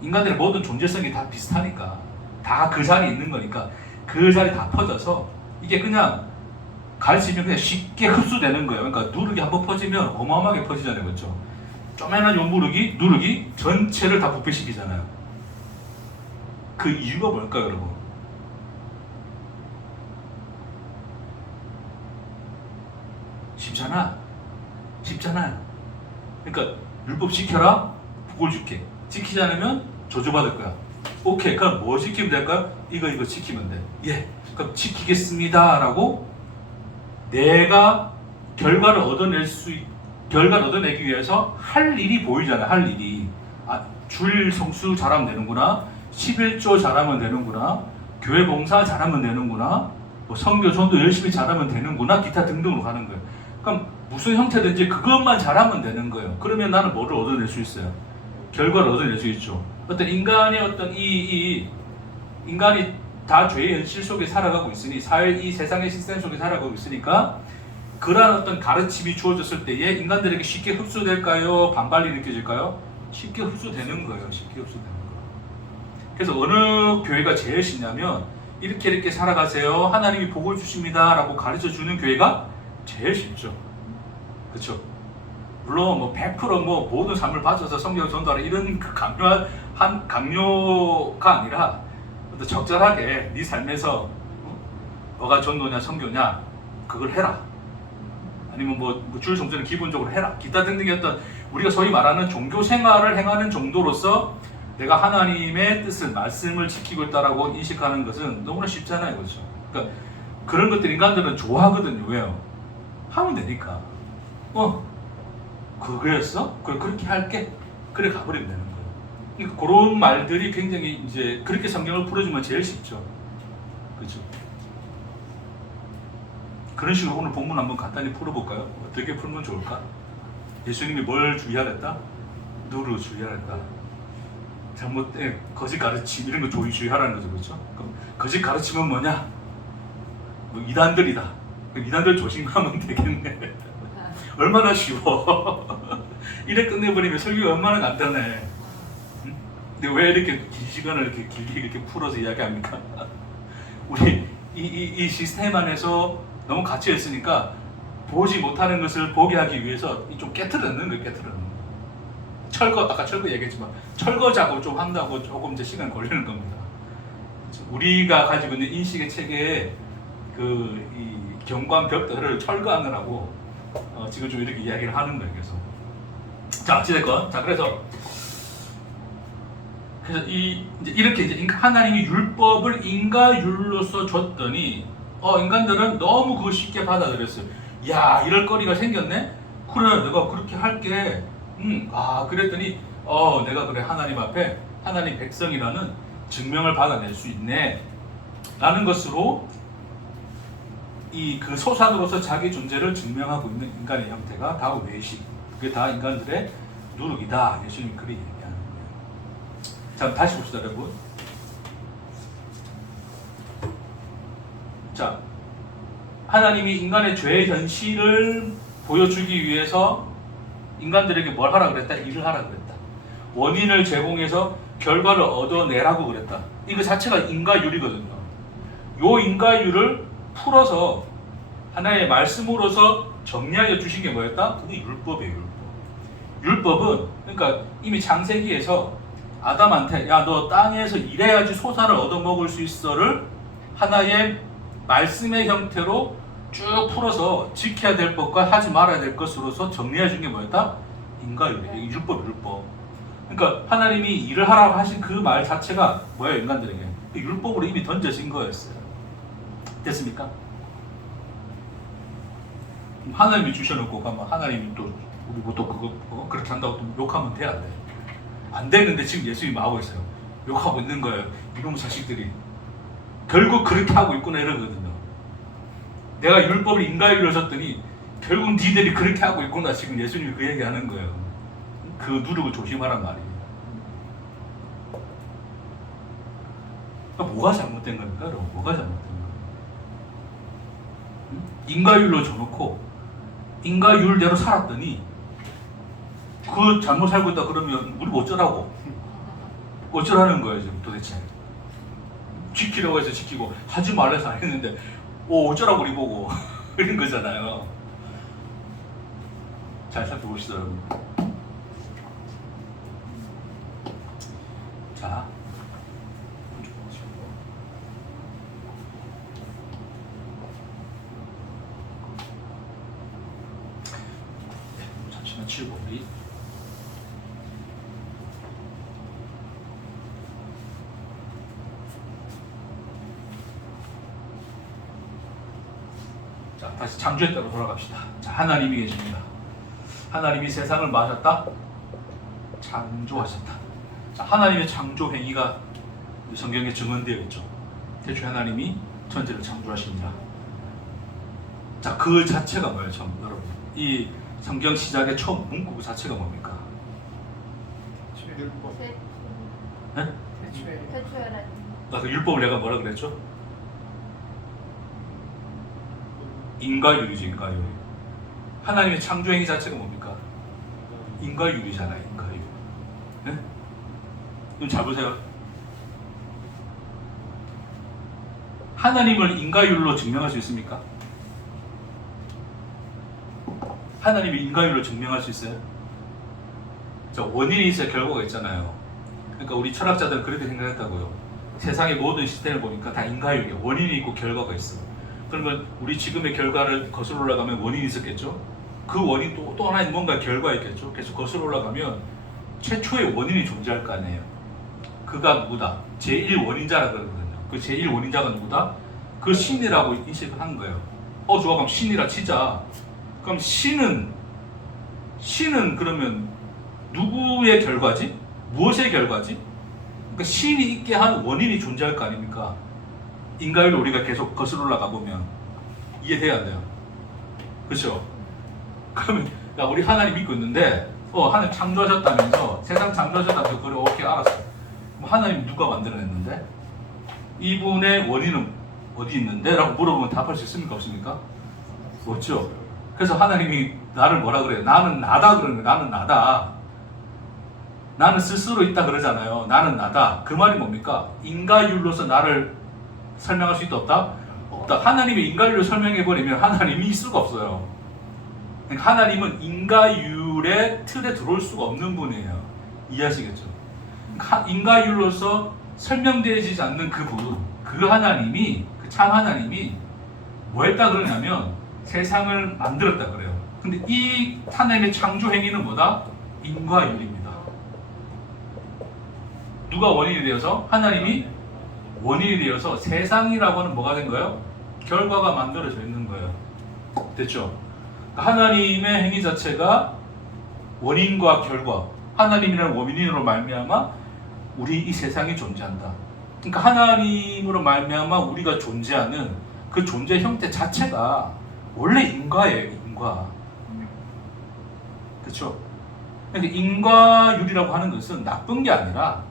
인간들의 모든 존재성이 다 비슷하니까 다 그 자리에 있는 거니까 그 자리에 다 퍼져서 이게 그냥 가르치면 그냥 쉽게 흡수되는 거예요. 그러니까 누룩이 한번 퍼지면 어마어마하게 퍼지잖아요. 그렇죠? 쪼매난 요 누룩이 전체를 다 부패시키잖아요. 그 이유가 뭘까요, 여러분? 쉽잖아요. 그러니까 율법 지켜라, 복을 줄게. 지키지 않으면 저주받을 거야. 오케이, 그럼 뭐 지키면 될까요? 이거 지키면 돼. 예, 그럼 지키겠습니다 라고 내가 결과를 얻어낼 수 결과를 얻어내기 위해서 할 일이 보이잖아요. 할 일이. 주일 성수 잘하면 되는구나. 11조 잘하면 되는구나. 교회 봉사 잘하면 되는구나. 뭐 선교 전도 열심히 잘하면 되는구나. 기타 등등으로 가는 거예요. 그럼 무슨 형태든지 그것만 잘하면 되는 거예요. 그러면 나는 뭐를 얻어낼 수 있어요? 결과를 얻어낼 수 있죠. 어떤 인간의 어떤 인간이 다 죄의 현실 속에 살아가고 있으니 이 세상의 시스템 속에 살아가고 있으니까 그러한 어떤 가르침이 주어졌을 때에 인간들에게 쉽게 흡수될까요? 반발이 느껴질까요? 쉽게 흡수되는 거예요. 쉽게 흡수되는 거예요. 그래서 어느 교회가 제일 쉽냐면 이렇게 살아가세요. 하나님이 복을 주십니다. 라고 가르쳐 주는 교회가 제일 쉽죠. 그렇죠? 물론 뭐 100% 뭐 모든 삶을 바쳐서 성경 전도하라 이런 그 강요가 아니라 적절하게 네 삶에서 뭐가 전도냐 성교냐 그걸 해라. 아니면 뭐 주일 성수는 기본적으로 해라. 기타 등등의 어떤 우리가 소위 말하는 종교 생활을 행하는 정도로서 내가 하나님의 뜻을 말씀을 지키고 있다라고 인식하는 것은 너무나 쉽잖아요. 그렇죠? 그러니까 그런 것들 인간들은 좋아하거든요. 왜요? 하면 되니까. 그거였어? 그렇게 할게. 그래 가버리면 되는 거예요. 그러니까 그런 말들이 굉장히 이제 그렇게 성경을 풀어주면 제일 쉽죠. 그렇죠? 그런 식으로 오늘 본문 한번 간단히 풀어볼까요? 어떻게 풀면 좋을까? 예수님이 뭘 주의하랬다? 누를 주의하랬다. 잘못된 거짓 가르침 이런 거 주의하라는 거죠. 그렇죠? 그럼 거짓 가르침은 뭐냐? 뭐 이단들이다. 이단들 조심하면 되겠네. 얼마나 쉬워. 이래 끝내버리면 설교가 얼마나 간단해. 근데 왜 이렇게 긴 시간을 이렇게 길게 이렇게 풀어서 이야기합니까? 우리 이 시스템 안에서 너무 갇혀 있으니까 보지 못하는 것을 보게 하기 위해서 좀 깨트려는 거예요. 깨트려는 거. 아까 철거 얘기했지만 철거 작업 좀 한다고 조금 이제 시간 걸리는 겁니다. 우리가 가지고 있는 인식의 체계에 이 경관 벽들을 철거하느라고 지금 좀 이렇게 이야기를 하는 거예요. 그래서 자 어찌됐건 그래서 이제 이렇게 이제 하나님이 율법을 인가율로서 줬더니 인간들은 너무 그거 쉽게 받아들였어요. 야 이럴 거리가 생겼네. 그래 내가 그렇게 할게. 그랬더니 내가 그래 하나님 앞에 하나님 백성이라는 증명을 받아낼 수 있네. 라는 것으로 그 소산으로서 자기 존재를 증명하고 있는 인간의 형태가 다 외식. 그게 다 인간들의 누룩이다. 예수님이 그렇게 얘기하는 거예요. 자 다시 봅시다 여러분. 자 하나님이 인간의 죄의 현실을 보여주기 위해서 인간들에게 뭘 하라 그랬다? 일을 하라 그랬다. 원인을 제공해서 결과를 얻어내라고 그랬다. 이거 자체가 인과율이거든요. 요 인과율을 풀어서 하나의 말씀으로서 정리하여 주신 게 뭐였다? 그게 율법이에요. 율법은 그러니까 이미 창세기에서 아담한테 야 너 땅에서 일해야지 소산을 얻어먹을 수 있어를 하나의 말씀의 형태로 쭉 풀어서 지켜야 될 것과 하지 말아야 될 것으로서 정리해 준 게 뭐였다? 인과율이에요. 율법. 그러니까 하나님이 일을 하라고 하신 그 말 자체가 뭐예요? 인간들에게 율법으로 이미 던져진 거였어요. 됐습니까? 하나님이 주셔놓고 가면 하나님이 또 우리 뭐 또 그거 그렇게 한다고 또 욕하면 돼? 안 돼? 안 되는데 지금 예수님이 하고 있어요. 욕하고 있는 거예요. 이놈의 자식들이 결국 그렇게 하고 있구나 이러거든요. 내가 율법을 인과율로 줬더니 결국 니들이 그렇게 하고 있구나. 지금 예수님이 그 얘기하는 거예요. 그 누룩을 조심하란 말이에요. 그러니까 뭐가 잘못된 겁니까? 여러분? 뭐가 잘못된 거예요? 인과율로 줘놓고 인과율대로 살았더니 그 잘못 살고 있다 그러면 우리 어쩌라고? 어쩌라는 거예요 지금 도대체? 지키라고 해서 지키고 하지 말라서 안 했는데 어쩌라고 우리 보고 이런 거잖아요. 잘 살펴보시죠 여러분. 자 잠시만 치우고 우리 자 다시 창조의 때로 돌아갑시다. 자 하나님이 계십니다. 하나님이 세상을 뭐 하셨다? 창조하셨다. 자, 하나님의 창조 행위가 성경에 증언되어 있죠. 태초에 하나님이 천지를 창조하시니라. 자, 그 자체가 뭐예요, 여러분? 이 성경 시작의 처음 문구 그 자체가 뭡니까? 율법. 네? 태초에는 그 율법을 내가 뭐라 그랬죠? 인과율이죠, 인과율. 하나님의 창조 행위 자체가 뭡니까? 인과율이잖아요, 인과율. 네? 눈 잘 보세요. 하나님을 인과율로 증명할 수 있습니까? 하나님이 인과율로 증명할 수 있어요? 저 원인이 있어야 결과가 있잖아요. 그러니까 우리 철학자들은 그렇게 생각했다고요. 세상의 모든 시스템을 보니까 다 인과율이에요. 원인이 있고 결과가 있어. 그러면 우리 지금의 결과를 거슬러 올라가면 원인이 있었겠죠? 그 원인 또 하나의 뭔가 결과가 있겠죠? 계속 거슬러 올라가면 최초의 원인이 존재할 거 아니에요. 그가 누구다? 제1원인자라 그러거든요. 그 제1원인자가 누구다? 그 신이라고 인식을 한 거예요. 좋아, 그럼 신이라 치자. 그럼 신은 그러면 누구의 결과지? 무엇의 결과지? 그러니까 신이 있게 한 원인이 존재할 거 아닙니까? 인과율로 우리가 계속 거슬러 올라가 보면 이해돼야 안 돼요. 그렇죠? 그러면 야, 우리 하나님 믿고 있는데 하나님 창조하셨다면서 세상 창조하셨다면서 그래, 오케이, 알았어. 그럼 하나님 누가 만들어냈는데? 이분의 원인은 어디 있는데? 라고 물어보면 답할 수 있습니까? 없습니까? 없죠. 그래서 하나님이 나를 뭐라 그래요? 나는 나다 그러는 거예요. 나는 나다. 나는 스스로 있다 그러잖아요. 나는 나다. 그 말이 뭡니까? 인과율로서 나를 설명할 수 있다 없다? 없다. 하나님의 인과율로 설명해버리면 하나님이 있을 수가 없어요. 그러니까 하나님은 인과율의 틀에 들어올 수가 없는 분이에요. 이해하시겠죠? 인과율로서 설명되어지지 않는 그 분, 그 하나님이, 그 참 하나님이 뭐 했다 그러냐면 세상을 만들었다 그래요. 근데 이 하나님의 창조 행위는 뭐다? 인과율입니다. 누가 원인이 되어서? 하나님이 원인이 되어서 세상이라고 하는 뭐가 된 거예요? 결과가 만들어져 있는 거예요. 됐죠? 하나님의 행위 자체가 원인과 결과, 하나님이라는 원인으로 말미암아 우리 이 세상이 존재한다. 그러니까 하나님으로 말미암아 우리가 존재하는 그 존재 형태 자체가 원래 인과예요, 인과. 그렇죠? 그러니까 인과율이라고 하는 것은 나쁜 게 아니라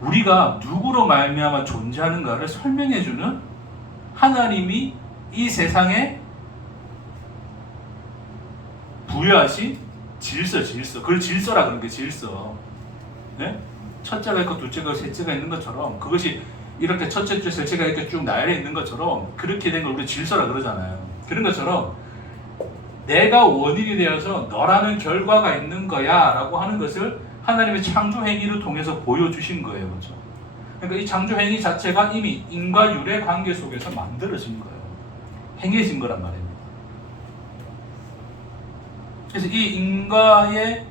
우리가 누구로 말미암아 존재하는가를 설명해주는 하나님이 이 세상에 부여하신 질서. 그걸 질서라 그런 게 질서. 네? 첫째가 있고 둘째가 셋째가 있는 것처럼 그것이 이렇게 첫째 째 셋째가 이렇게 쭉 나열해 있는 것처럼 그렇게 된 걸 우리 질서라 그러잖아요. 그런 것처럼 내가 원인이 되어서 너라는 결과가 있는 거야 라고 하는 것을 하나님의 창조 행위를 통해서 보여주신 거예요. 그렇죠? 그러니까 이 창조 행위 자체가 이미 인과율의 관계 속에서 만들어진 거예요. 행해진 거란 말입니다. 그래서 이 인과의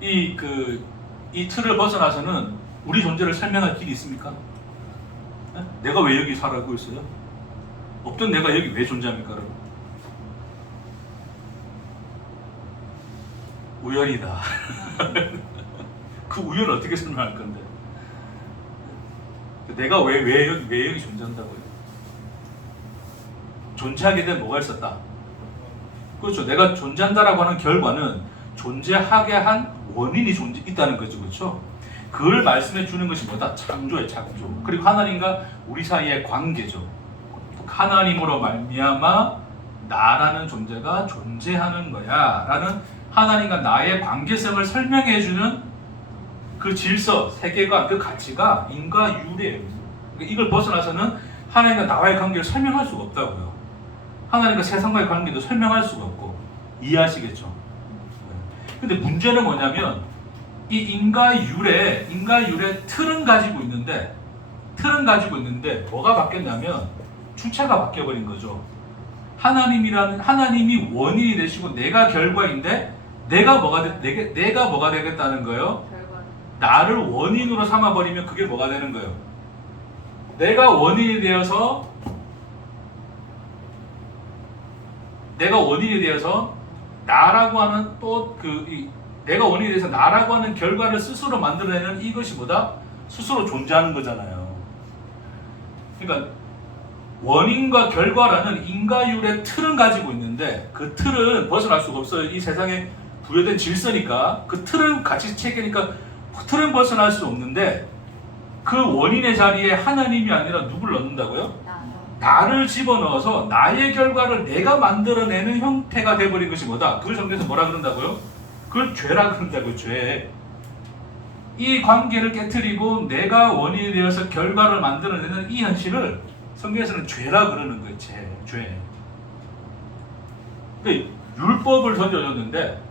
이 틀을 벗어나서는 우리 존재를 설명할 길이 있습니까? 네? 내가 왜 여기 살고 있어요? 없던 내가 여기 왜 존재합니까, 여러분? 우연이다. 그 우연을 어떻게 설명할 건데? 내가 왜 여기 존재한다고요? 존재하게 된 뭐가 있었다? 그렇죠. 내가 존재한다라고 하는 결과는 존재하게 한 원인이 있다는 거죠. 그렇죠? 그걸 말씀해 주는 것이 뭐다? 창조의 창조. 그리고 하나님과 우리 사이의 관계죠. 하나님으로 말미암아 나라는 존재가 존재하는 거야 라는 하나님과 나의 관계성을 설명해 주는 그 질서, 세계관, 그 가치가 인과율이에요. 이걸 벗어나서는 하나님과 나와의 관계를 설명할 수가 없다고요. 하나님과 세상과의 관계도 설명할 수가 없고. 이해하시겠죠? 근데 문제는 뭐냐면 이 인과율의 틀은 가지고 있는데 뭐가 바뀌었냐면 주체가 바뀌어버린 거죠. 하나님이 원인이 되시고 내가 결과인데 내가 뭐가 되겠다는 거예요? 나를 원인으로 삼아버리면 그게 뭐가 되는 거예요? 내가 원인이 되어서 나라고 하는 또 내가 원인에 대해서 나라고 하는 결과를 스스로 만들어내는 이것이 뭐다? 스스로 존재하는 거잖아요. 그러니까 원인과 결과라는 인과율의 틀은 가지고 있는데 그 틀은 벗어날 수가 없어요. 이 세상에 부여된 질서니까 그 틀은 같이 체계니까 틀은 벗어날 수 없는데 그 원인의 자리에 하나님이 아니라 누굴 넣는다고요? 나를 집어넣어서 나의 결과를 내가 만들어내는 형태가 돼버린 것이 뭐다? 그걸 성경에서 뭐라 그런다고요? 그걸 죄라 그런다고요. 죄. 이 관계를 깨트리고 내가 원인이 되어서 결과를 만들어내는 이 현실을 성경에서는 죄라 그러는 거예요. 죄. 율법을 던져줬는데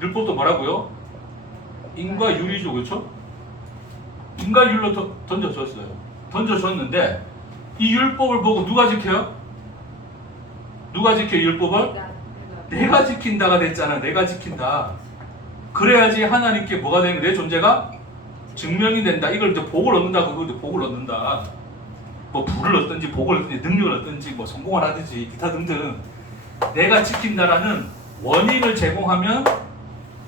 율법도 뭐라고요? 인과율이죠. 그렇죠? 인과율로 던져줬어요. 던져줬는데 이 율법을 보고 누가 지켜요? 누가 지켜요? 율법을? 내가 지킨다가 됐잖아. 내가 지킨다. 그래야지 하나님께 뭐가 되는 거야? 내 존재가 증명이 된다. 이걸 이제 복을 얻는다. 그걸 이제 복을 얻는다. 뭐 부를 얻든지 복을 얻든지 능력을 얻든지 뭐 성공을 하든지 기타 등등 내가 지킨다라는 원인을 제공하면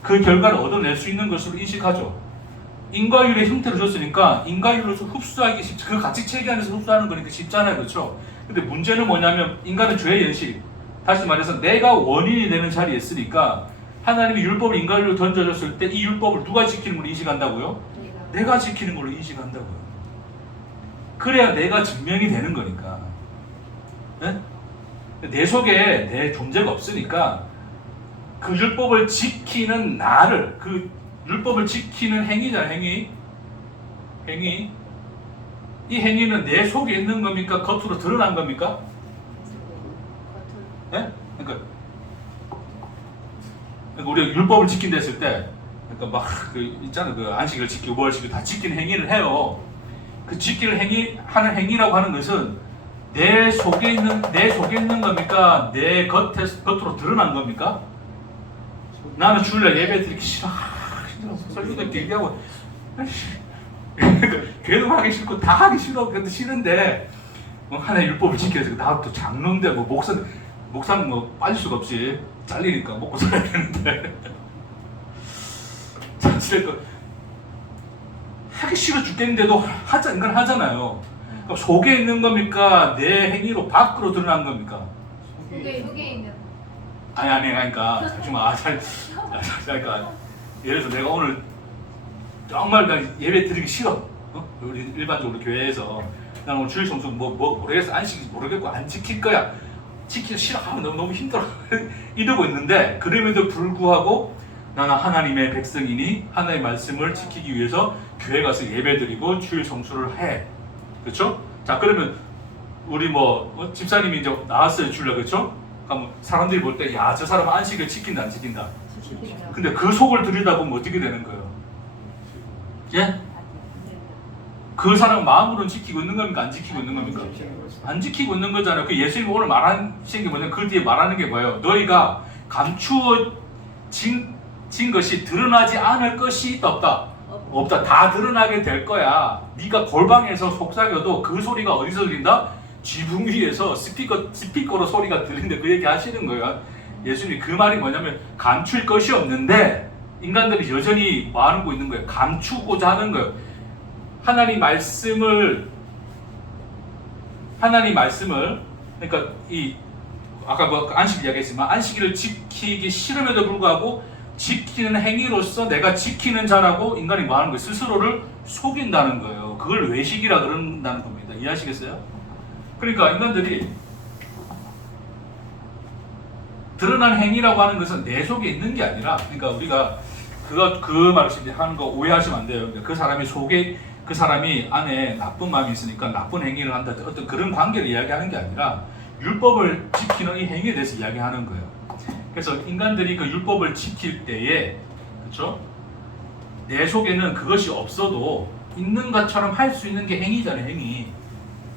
그 결과를 얻어낼 수 있는 것으로 인식하죠. 인과율의 형태를 줬으니까 인과율로서 흡수하기 쉽죠. 그 가치 체계 안에서 흡수하는 거니까 쉽잖아요. 그렇죠? 근데 문제는 뭐냐면 인간은 죄의 연식. 다시 말해서 내가 원인이 되는 자리에 있으니까 하나님이 율법을 인간으로 던져줬을 때 이 율법을 누가 지키는 걸로 인식한다고요? 내가 지키는 걸로 인식한다고요. 그래야 내가 증명이 되는 거니까. 네? 내 속에 내 존재가 없으니까 그 율법을 지키는 나를, 그 율법을 지키는 행위잖아요. 행위. 이 행위는 내 속에 있는 겁니까? 겉으로 드러난 겁니까? 네? 그러니까 우리가 율법을 지킨다 했을 때, 그러니까 막 있잖아요. 그 안식을 지키고 뭘 지키고 다 지키는 행위를 해요. 그 지키는 하는 행위라고 하는 것은 내 속에 있는 겁니까? 내 겉으로 드러난 겁니까? 나는 주일날 예배 드리기 싫어. 설교도 길게 하고 괴도 하기 싫고 다 하기 싫어. 근데 싫은데 하나의 율법을 지켜서 나 또 장로인데 뭐 목사는 뭐 빠질 수가 없이 잘리니까 먹고 살아야 되는데 자칫 하기 싫어 죽겠는데도 인간 하잖아요. 그럼 속에 있는 겁니까? 내 행위로 밖으로 드러난 겁니까? 속에 있는. 아니 그러니까 잠시만 그러니까 예를 들어서 내가 오늘 정말 예배 드리기 싫어. 우리 일반적으로 교회에서 나는 오늘 주일 성수 모르겠어. 안식 모르겠고 안 지킬 거야. 지키기 싫어. 너무 힘들어. 이러고 있는데 그럼에도 불구하고 나는 하나님의 백성이니 하나님의 말씀을 지키기 위해서 교회 가서 예배 드리고 주일 성수를 해. 그렇죠? 자, 그러면 우리 집사님이 이제 나왔어요. 주일날. 그렇죠? 그럼 사람들이 볼 때 야, 저 사람 안식을 지킨다 안 지킨다? 근데 그 속을 들여다보면 어떻게 되는 거예요? 예? 그 사람 마음으로는 지키고 있는 겁니까? 안 지키고 있는 겁니까? 안 지키고 있는 거잖아요. 그 예수님이 오늘 말하신 게 뭐냐면 그 뒤에 말하는 게 뭐예요? 너희가 감추어진 것이 드러나지 않을 것이 없다. 없다. 다 드러나게 될 거야. 네가 골방에서 속삭여도 그 소리가 어디서 들린다? 지붕 위에서 스피커로 소리가 들리는데 그 얘기 하시는 거예요. 예수님이 그 말이 뭐냐면 감출 것이 없는데 인간들이 여전히 뭐 하고 있는 거예요? 감추고자 하는 거예요. 하나님 말씀을 그러니까 아까 안식 이야기했지만 안식일을 지키기 싫음에도 불구하고 지키는 행위로서 내가 지키는 자라고 인간이 뭐 하는 거예요? 스스로를 속인다는 거예요. 그걸 외식이라 그런다는 겁니다. 이해하시겠어요? 그러니까 인간들이 드러난 행위라고 하는 것은 내 속에 있는 게 아니라, 그러니까 우리가 그 말을 하는 거 오해하시면 안 돼요. 그 사람이 속에, 그 사람이 안에 나쁜 마음이 있으니까 나쁜 행위를 한다, 어떤 그런 관계를 이야기하는 게 아니라 율법을 지키는 이 행위에 대해서 이야기하는 거예요. 그래서 인간들이 그 율법을 지킬 때에, 그렇죠? 내 속에는 그것이 없어도 있는 것처럼 할 수 있는 게 행위잖아요, 행위.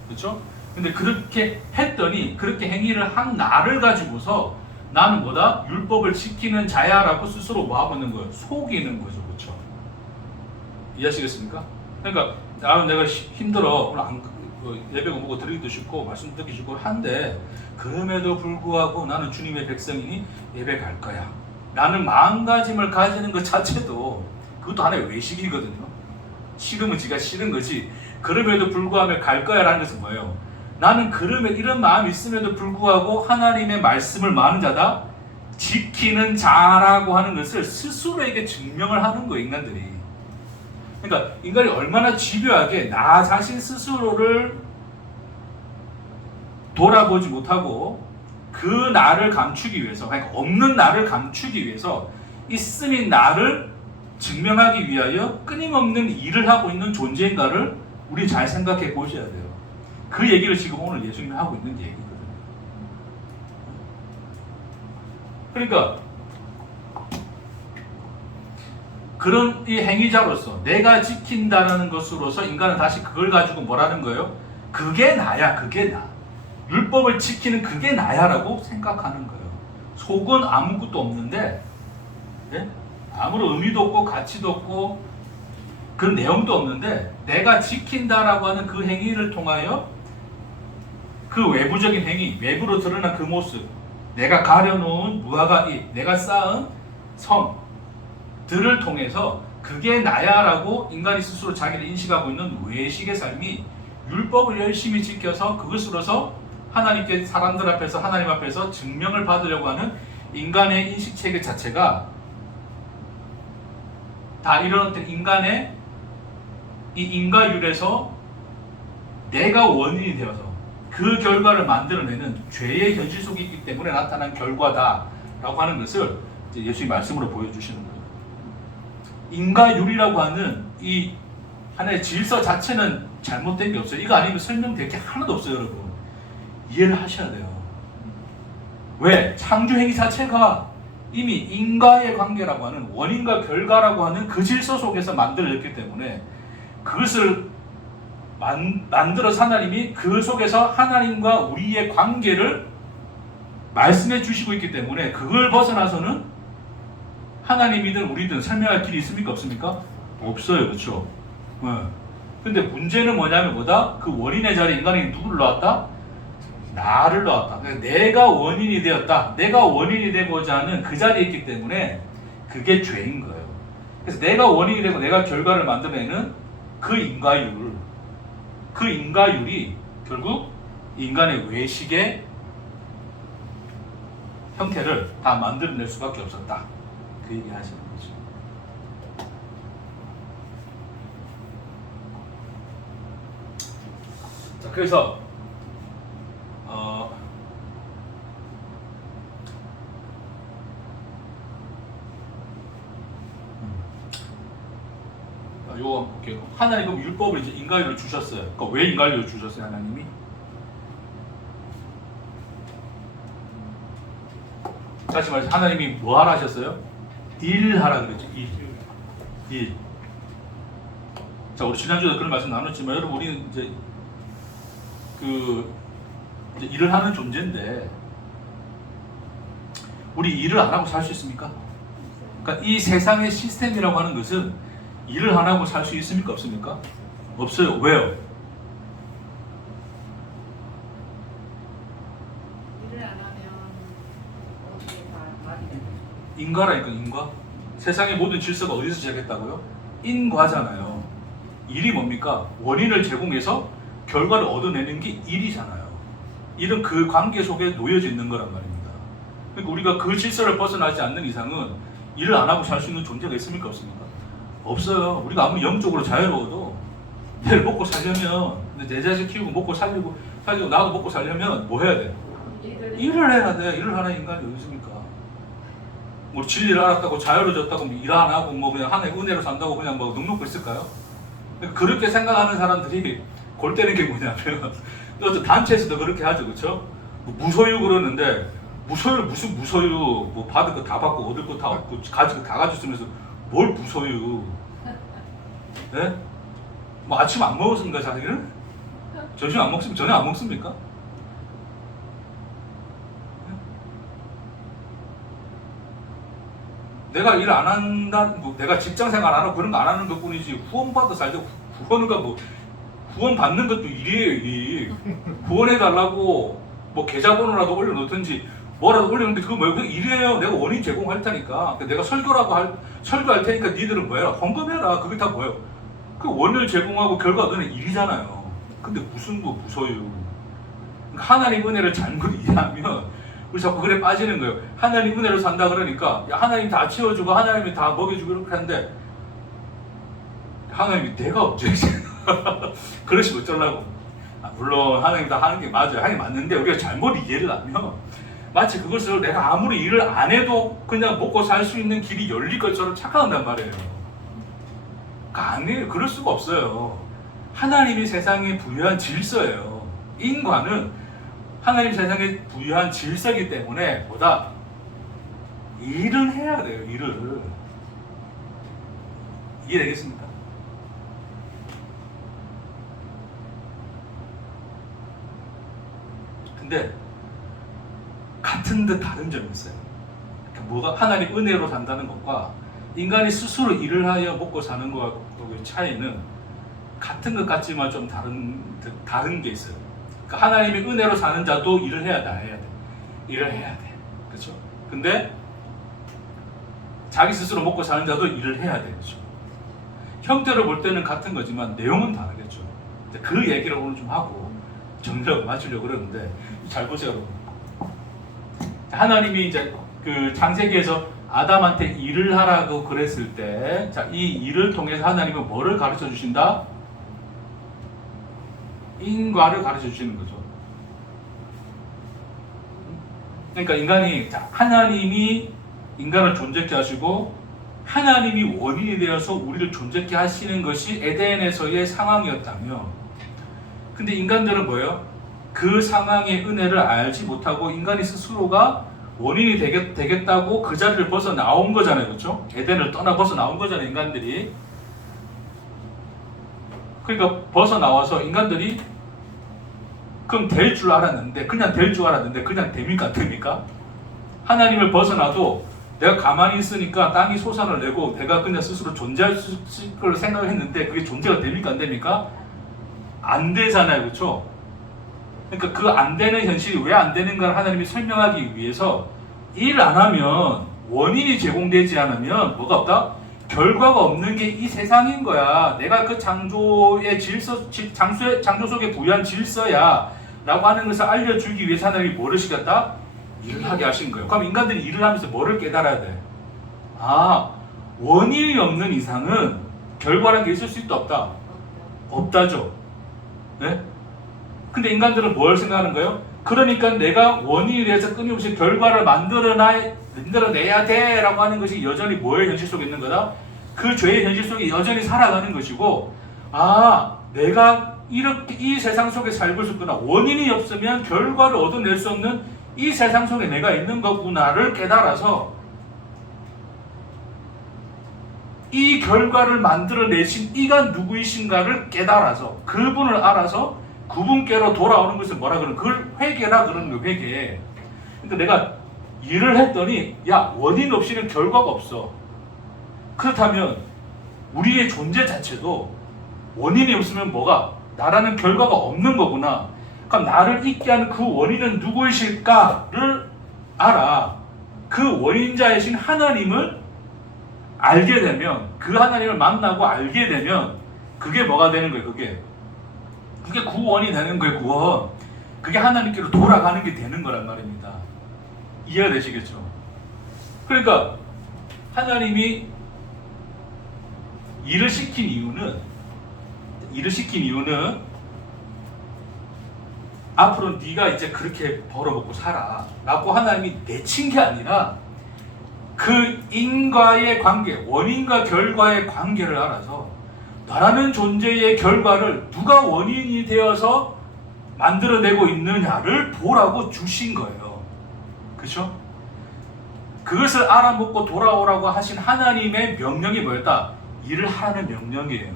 그렇죠? 근데 그렇게 했더니 그렇게 행위를 한 나를 가지고서 나는 뭐다? 율법을 지키는 자야라고 스스로 뭐 하고 있는 거예요? 속이는 거죠. 그렇죠? 이해하시겠습니까? 그러니까 내가 힘들어. 오늘 예배가 뭐고 드리기도 쉽고 말씀 듣기 쉽고 한데 그럼에도 불구하고 나는 주님의 백성이니 예배 갈 거야 라는 마음가짐을 가지는 것 자체도 그것도 하나의 외식이거든요. 싫으면 지가 싫은 거지. 그럼에도 불구하고 갈 거야 라는 것은 뭐예요? 나는 그럼에 이런 마음이 있음에도 불구하고 하나님의 말씀을 많은 자다 지키는 자라고 하는 것을 스스로에게 증명을 하는 거예요. 인간들이. 그러니까 인간이 얼마나 집요하게 나 자신 스스로를 돌아보지 못하고 그 나를 감추기 위해서, 그러니까 없는 나를 감추기 위해서 있음인 나를 증명하기 위하여 끊임없는 일을 하고 있는 존재인가를 우리 잘 생각해 보셔야 돼요. 그 얘기를 지금 오늘 예수님이 하고 있는 얘기거든요. 그러니까 그런 이 행위자로서 내가 지킨다는 것으로서 인간은 다시 그걸 가지고 뭐라는 거예요? 그게 나야, 그게 나. 율법을 지키는 그게 나야 라고 생각하는 거예요. 속은 아무것도 없는데, 네? 아무런 의미도 없고 가치도 없고 그런 내용도 없는데 내가 지킨다라고 하는 그 행위를 통하여 그 외부적인 행위, 외부로 드러난 그 모습, 내가 가려놓은 무화과 잎, 내가 쌓은 성들을 통해서 그게 나야라고 인간이 스스로 자기를 인식하고 있는 외식의 삶이 율법을 열심히 지켜서 그것으로서 하나님께 사람들 앞에서 하나님 앞에서 증명을 받으려고 하는 인간의 인식체계 자체가 다 이런 인간의 이 인과율에서 내가 원인이 되어서 그 결과를 만들어내는 죄의 현실 속에 있기 때문에 나타난 결과다라고 하는 것을 이제 예수님이 말씀으로 보여주시는 거예요. 인과율이라고 하는 이 하나의 질서 자체는 잘못된 게 없어요. 이거 아니면 설명될 게 하나도 없어요, 여러분. 이해를 하셔야 돼요. 왜? 창조 행위 자체가 이미 인과의 관계라고 하는 원인과 결과라고 하는 그 질서 속에서 만들어졌기 때문에 그것을 만들어서 하나님이 그 속에서 하나님과 우리의 관계를 말씀해 주시고 있기 때문에 그걸 벗어나서는 하나님이든 우리든 설명할 길이 있습니까? 없습니까? 없어요. 그렇죠? 근데 문제는 뭐냐면 뭐다? 그 원인의 자리에 인간이 누구를 놓았다? 나를 놓았다. 그러니까 내가 원인이 되었다. 내가 원인이 되고자 하는 그 자리에 있기 때문에 그게 죄인 거예요. 그래서 내가 원인이 되고 내가 결과를 만들어내는 그 인과율이 결국 인간의 외식의 형태를 다 만들어낼 수밖에 없었다. 그 얘기 하시는 거죠. 자, 그래서 요거 볼게요. 하나님은 율법을 이제 인간율을 주셨어요. 그러니까 왜 인간율을 주셨어요, 하나님이? 다시 말해서 하나님이 뭐 하라 하셨어요? 일하라 그랬죠. 일. 자, 우리 지난주에 그런 말씀 나눴지만 여러분 우리는 이제 이제 일을 하는 존재인데 우리 일을 안 하고 살 수 있습니까? 그러니까 이 세상의 시스템이라고 하는 것은 일을 안 하고 살 수 있습니까? 없습니까? 없어요. 왜요? 일을 안 하면 어떻게 말이 되는 인과라니까, 인과. 세상의 모든 질서가 어디서 시작했다고요? 인과잖아요. 일이 뭡니까? 원인을 제공해서 결과를 얻어내는 게 일이잖아요. 일은 그 관계 속에 놓여져 있는 거란 말입니다. 그러니까 우리가 그 질서를 벗어나지 않는 이상은 일을 안 하고 살 수 있는 존재가 있습니까? 없습니까? 없어요. 우리가 아무리 영적으로 자유로워도 내일 먹고 살려면 내 자식 키우고 먹고 살리고 나도 먹고 살려면 뭐 해야 돼? 일을 해야 돼. 일을 하는 인간이 어디 있습니까? 뭐 진리를 알았다고 자유로워졌다고 일 안 하고 뭐 그냥 하나의 은혜로 산다고 그냥 뭐 넉넉고 있을까요? 그렇게 생각하는 사람들이 골 때리는 게 뭐냐면 어떤 단체에서도 그렇게 하죠, 그렇죠? 뭐 무소유 그러는데 무소유를 무슨 무소유? 뭐 받을 거 다 받고 얻을 거 다 얻고 가질 거 다 가졌으면서 뭘 무소유? 네? 뭐 아침 안 먹었습니까, 자기는? 점심 안 먹습니까? 저녁 안 먹습니까? 내가 일 안 한다, 뭐 내가 직장 생활 안 하고 그런 거 안 하는 것 뿐이지 후원받아 살죠. 후원은 뭐 구원 받는 것도 일이에요, 일. 구원해달라고 뭐 계좌번호라도 올려놓든지 뭐라도 올려놓는데 그거 뭐예요? 그 일이에요. 내가 원인 제공할 테니까. 내가 설교할 테니까 니들은 뭐해라? 헌금해라. 그게 다 뭐예요? 그 원인을 제공하고 결과 얻는 일이잖아요. 근데 무슨 뭐 무서워요. 하나님 은혜를 잘못 이해하면 우리 자꾸 그래 빠지는 거예요. 하나님 은혜로 산다 그러니까 야, 하나님 다 채워주고 하나님이 다 먹여주고 이렇게 하는데 하나님이 내가 어쩌지? 그러시면 어쩌려고. 물론 하나님 다 하는 게 맞아요. 하나님 맞는데 우리가 잘못 이해를 하면 마치 그것을 내가 아무리 일을 안 해도 그냥 먹고 살 수 있는 길이 열릴 것처럼 착각한단 말이에요. 아니에요. 그럴 수가 없어요. 하나님이 세상에 부여한 질서예요. 인과는 하나님 세상에 부여한 질서이기 때문에 보다 일을 해야 돼요. 일을. 이해되겠습니까? 근데 같은 듯 다른 점이 있어요. 그러니까 뭐가 하나님 은혜로 산다는 것과 인간이 스스로 일을 하여 먹고 사는 것과의 차이는 같은 것 같지만 좀 다른 게 있어요. 그러니까 하나님의 은혜로 사는 자도 일을 해야 돼, 안 해야 돼? 일을 해야 돼. 그렇죠? 근데 자기 스스로 먹고 사는 자도 일을 해야 되겠죠. 형태로 볼 때는 같은 거지만 내용은 다르겠죠. 그 얘기를 오늘 좀 하고 정리를 맞추려고 그러는데 잘 보세요, 여러분. 하나님이 이제 그 창세기에서 아담한테 일을 하라고 그랬을 때, 자, 이 일을 통해서 하나님은 뭐를 가르쳐 주신다? 인과를 가르쳐 주시는 거죠. 그러니까 인간이, 자, 하나님이 인간을 존재케 하시고 하나님이 원인이 되어서 우리를 존재케 하시는 것이 에덴에서의 상황이었다면, 근데 인간들은 뭐예요? 그 상황의 은혜를 알지 못하고 인간이 스스로가 원인이 되겠다고 그 자리를 벗어 나온 거잖아요. 그렇죠? 에덴을 떠나 벗어 나온 거잖아요. 인간들이. 그러니까 벗어 나와서 인간들이 그럼 될 줄 알았는데, 그냥 될 줄 알았는데 그냥 됩니까? 안 됩니까? 하나님을 벗어나도 내가 가만히 있으니까 땅이 솟아를 내고 내가 그냥 스스로 존재할 수 있을 걸 생각했는데 그게 존재가 됩니까? 안 됩니까? 안 되잖아요. 그렇죠? 그러니까 그 안 되는 현실이 왜 안 되는가를 하나님이 설명하기 위해서 일 안 하면, 원인이 제공되지 않으면 뭐가 없다? 결과가 없는 게 이 세상인 거야. 내가 그 창조의 질서, 창조 속에 부여한 질서야 라고 하는 것을 알려주기 위해서 하나님이 뭐를 시켰다? 일을 하게 하신 거예요. 그럼 인간들이 일을 하면서 뭐를 깨달아야 돼? 아, 원인이 없는 이상은 결과라는 게 있을 수 있다 없다? 없다죠. 네? 근데 인간들은 뭘 생각하는 거예요? 그러니까 내가 원인에 대해서 끊임없이 결과를 만들어내야 돼 라고 하는 것이 여전히 뭐의 현실 속에 있는 거다? 그 죄의 현실 속에 여전히 살아가는 것이고, 아, 내가 이렇게 이 세상 속에 살고 있었구나, 원인이 없으면 결과를 얻어낼 수 없는 이 세상 속에 내가 있는 거구나를 깨달아서 이 결과를 만들어내신 이가 누구이신가를 깨달아서 그분을 알아서 그분께로 돌아오는 것을 뭐라 그러는, 그걸 회개라 그러는 거예요. 회개. 그러니까 내가 일을 했더니 야, 원인 없이는 결과가 없어. 그렇다면 우리의 존재 자체도 원인이 없으면 뭐가, 나라는 결과가 없는 거구나. 그럼 나를 있게 하는 그 원인은 누구이실까를 알아. 그 원인자이신 하나님을 알게 되면, 그 하나님을 만나고 알게 되면 그게 뭐가 되는 거예요? 그게 구원이 되는 거예요. 구원. 그게 하나님께로 돌아가는 게 되는 거란 말입니다. 이해가 되시겠죠? 그러니까 하나님이 일을 시킨 이유는 앞으로 네가 이제 그렇게 벌어먹고 살아 라고 하나님이 내친 게 아니라 그 인과의 관계, 원인과 결과의 관계를 알아서 나라는 존재의 결과를 누가 원인이 되어서 만들어내고 있느냐를 보라고 주신 거예요. 그렇죠? 그것을 알아먹고 돌아오라고 하신 하나님의 명령이 뭐였다? 일을 하라는 명령이에요.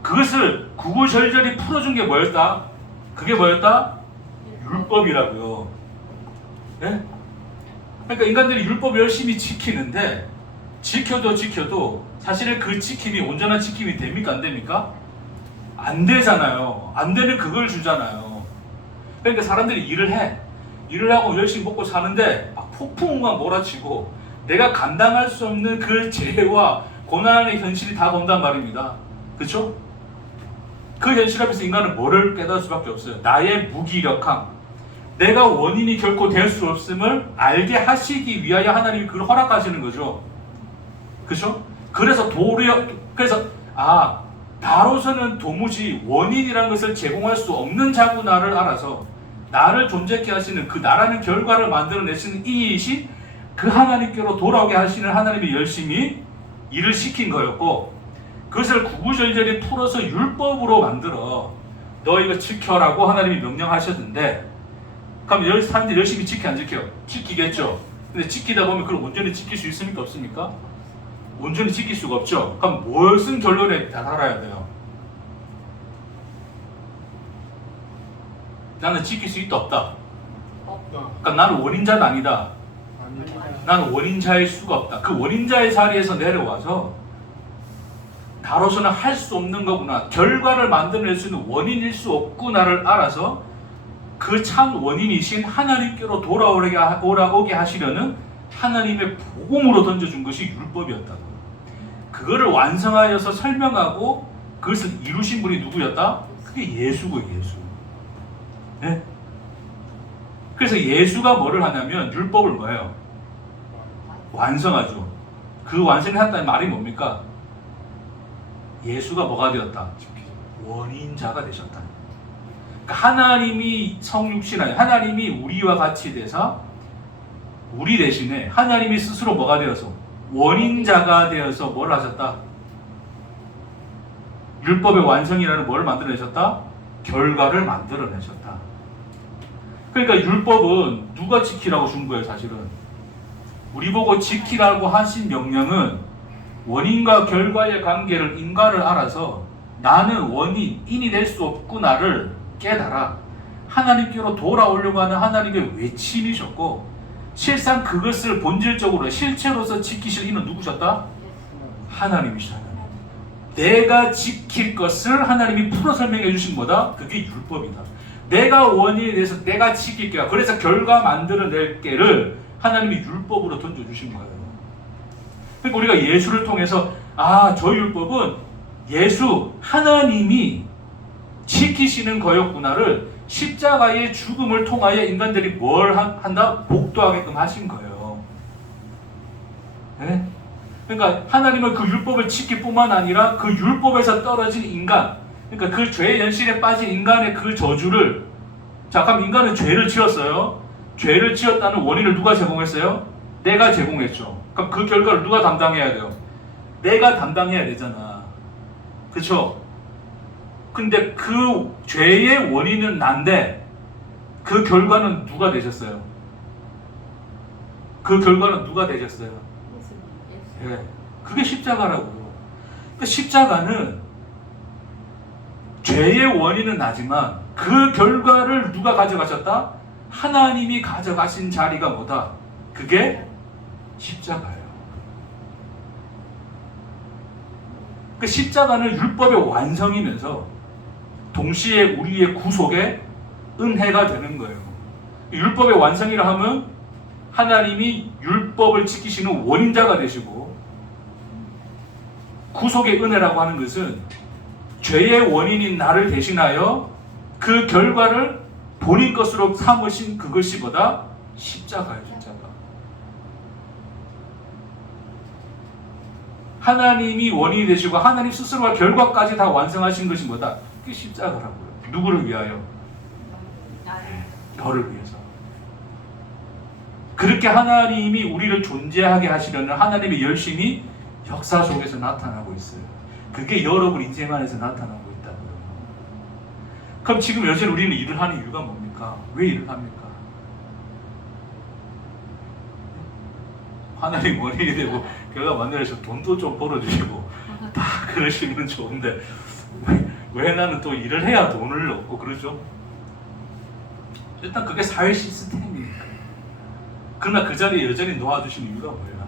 그것을 구구절절히 풀어준 게 뭐였다? 그게 뭐였다? 율법이라고요. 네? 그러니까 인간들이 율법을 열심히 지키는데 지켜도 사실은 그 지킴이 온전한 지킴이 됩니까? 안 됩니까? 안 되잖아요. 안 되는 그걸 주잖아요. 그러니까 사람들이 일을 해. 일을 하고 열심히 먹고 사는데 막 폭풍우가 몰아치고 내가 감당할 수 없는 그 재해와 고난의 현실이 다가온단 말입니다. 그렇죠? 그 현실 앞에서 인간은 뭐를 깨달을 수밖에 없어요. 나의 무기력함, 내가 원인이 결코 될 수 없음을 알게 하시기 위하여 하나님이 그걸 허락하시는 거죠. 그렇죠? 그래서 나로서는 도무지 원인이라는 것을 제공할 수 없는 자구나를 알아서 나를 존재케 하시는 그 나라는 결과를 만들어내시는 이이신 그 하나님께로 돌아오게 하시는 하나님이 열심히 일을 시킨 거였고, 그것을 구구절절히 풀어서 율법으로 만들어 너 이거 지켜라고 하나님이 명령하셨는데, 그럼 사람들이 열심히 지켜 안 지켜? 지키겠죠. 근데 지키다 보면 그걸 온전히 지킬 수 있습니까? 없습니까? 온전히 지킬 수가 없죠. 그럼 무슨 결론에 다다라야 돼요? 나는 지킬 수 있다 없다? 그러니까 나는 원인자는 아니다. 나는 원인자일 수가 없다. 그 원인자의 자리에서 내려와서 나로서는 할 수 없는 거구나, 결과를 만들어낼 수 있는 원인일 수 없구나를 알아서 그 참 원인이신 하나님께로 돌아오게 하시려는 하나님의 복음으로 던져준 것이 율법이었다고. 그거를 완성하여서 설명하고 그것을 이루신 분이 누구였다? 그게 예수고, 예수. 네? 그래서 예수가 뭐를 하냐면 율법을 뭐예요? 완성하죠. 그 완성을 했다는 말이 뭡니까? 예수가 뭐가 되었다? 원인자가 되셨다. 그러니까 하나님이 성육신하여 하나님이 우리와 같이 돼서 우리 대신에 하나님이 스스로 뭐가 되어서 원인자가 되어서 뭘 하셨다? 율법의 완성이라는 뭘 만들어내셨다? 결과를 만들어내셨다. 그러니까 율법은 누가 지키라고 준 거예요? 사실은 우리 보고 지키라고 하신 명령은 원인과 결과의 관계를 인과를 알아서 나는 원인이 될 수 없구나를 깨달아 하나님께로 돌아오려고 하는 하나님의 외침이셨고, 실상 그것을 본질적으로 실체로서 지키실 이는 누구셨다? 하나님이시다. 내가 지킬 것을 하나님이 풀어 설명해 주신 거다. 그게 율법이다. 내가 원인에 대해서 내가 지킬게요. 그래서 결과 만들어낼 게를 하나님이 율법으로 던져주신 거예요. 그러니까 우리가 예수를 통해서 저 율법은 예수 하나님이 지키시는 거였구나를 십자가의 죽음을 통하여 인간들이 뭘 한다? 복도하게끔 하신 거예요. 네? 그러니까 하나님은 그 율법을 지킬 뿐만 아니라 그 율법에서 떨어진 인간, 그러니까 그 죄의 연실에 빠진 인간의 그 저주를, 자, 그럼 인간은 죄를 지었어요. 죄를 지었다는 원인을 누가 제공했어요? 내가 제공했죠. 그럼 그 결과를 누가 담당해야 돼요? 내가 담당해야 되잖아. 그렇죠? 근데 그 죄의 원인은 난데 그 결과는 누가 되셨어요? 그 결과는 누가 되셨어요? 예, 그게 십자가라고. 그러니까 십자가는 죄의 원인은 나지만 그 결과를 누가 가져가셨다? 하나님이 가져가신 자리가 뭐다? 그게 십자가예요. 그 십자가는 율법의 완성이면서 동시에 우리의 구속의 은혜가 되는 거예요. 율법의 완성이라 하면 하나님이 율법을 지키시는 원인자가 되시고, 구속의 은혜라고 하는 것은 죄의 원인인 나를 대신하여 그 결과를 본인 것으로 삼으신 그것이 뭐다? 십자가예요. 십자가. 하나님이 원인이 되시고 하나님 스스로가 결과까지 다 완성하신 것이 뭐다? 그게 십자가라고요. 누구를 위하여? 너를 위해서. 그렇게 하나님이 우리를 존재하게 하시려는 하나님의 열심이 역사 속에서 나타나고 있어요. 그게 여러분 인생 안에서 나타나고 있다고요. 그럼 지금 여전히 우리는 일을 하는 이유가 뭡니까? 왜 일을 합니까? 하나님 원인이 되고 결과 만들어서 돈도 좀 벌어주시고 다 그러시면 좋은데 왜 나는 또 일을 해야 돈을 얻고 그러죠? 일단 그게 사회 시스템이니까. 그러나 그 자리에 여전히 놓아주시는 이유가 뭐예요?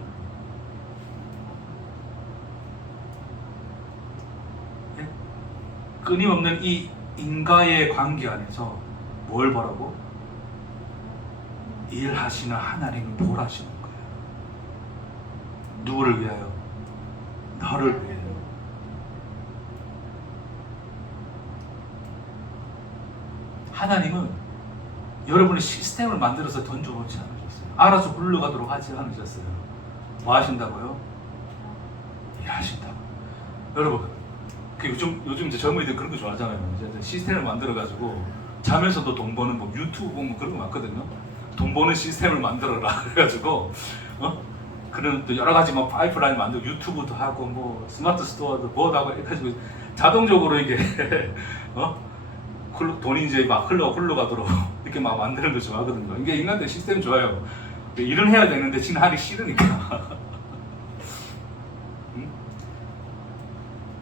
끊임없는 이 인과의 관계 안에서 뭘 보라고? 일하시는 하나님을 보라시는 거예요. 누구를 위하여? 너를 위하여. 하나님은 여러분의 시스템을 만들어서 던져놓지 않으셨어요. 알아서 굴러가도록 하지 않으셨어요. 뭐 하신다고요? 일하신다고. 여러분, 요즘 이제 젊은이들 그런 거 좋아하잖아요. 이제 시스템을 만들어가지고 자면서도 돈 버는 뭐 유튜브 보면 그런 거 많거든요. 돈 버는 시스템을 만들어라 그래가지고 그런 또 여러 가지 뭐 파이프라인 만들고 유튜브도 하고 뭐 스마트 스토어도 뭐도 하고 해가지고 자동적으로 이게 돈이 이제 막 흘러가도록 이렇게 막 만드는 거 좋아하거든요. 이게 인간들 시스템 좋아요. 일은 해야 되는데 지는 하기 싫으니까.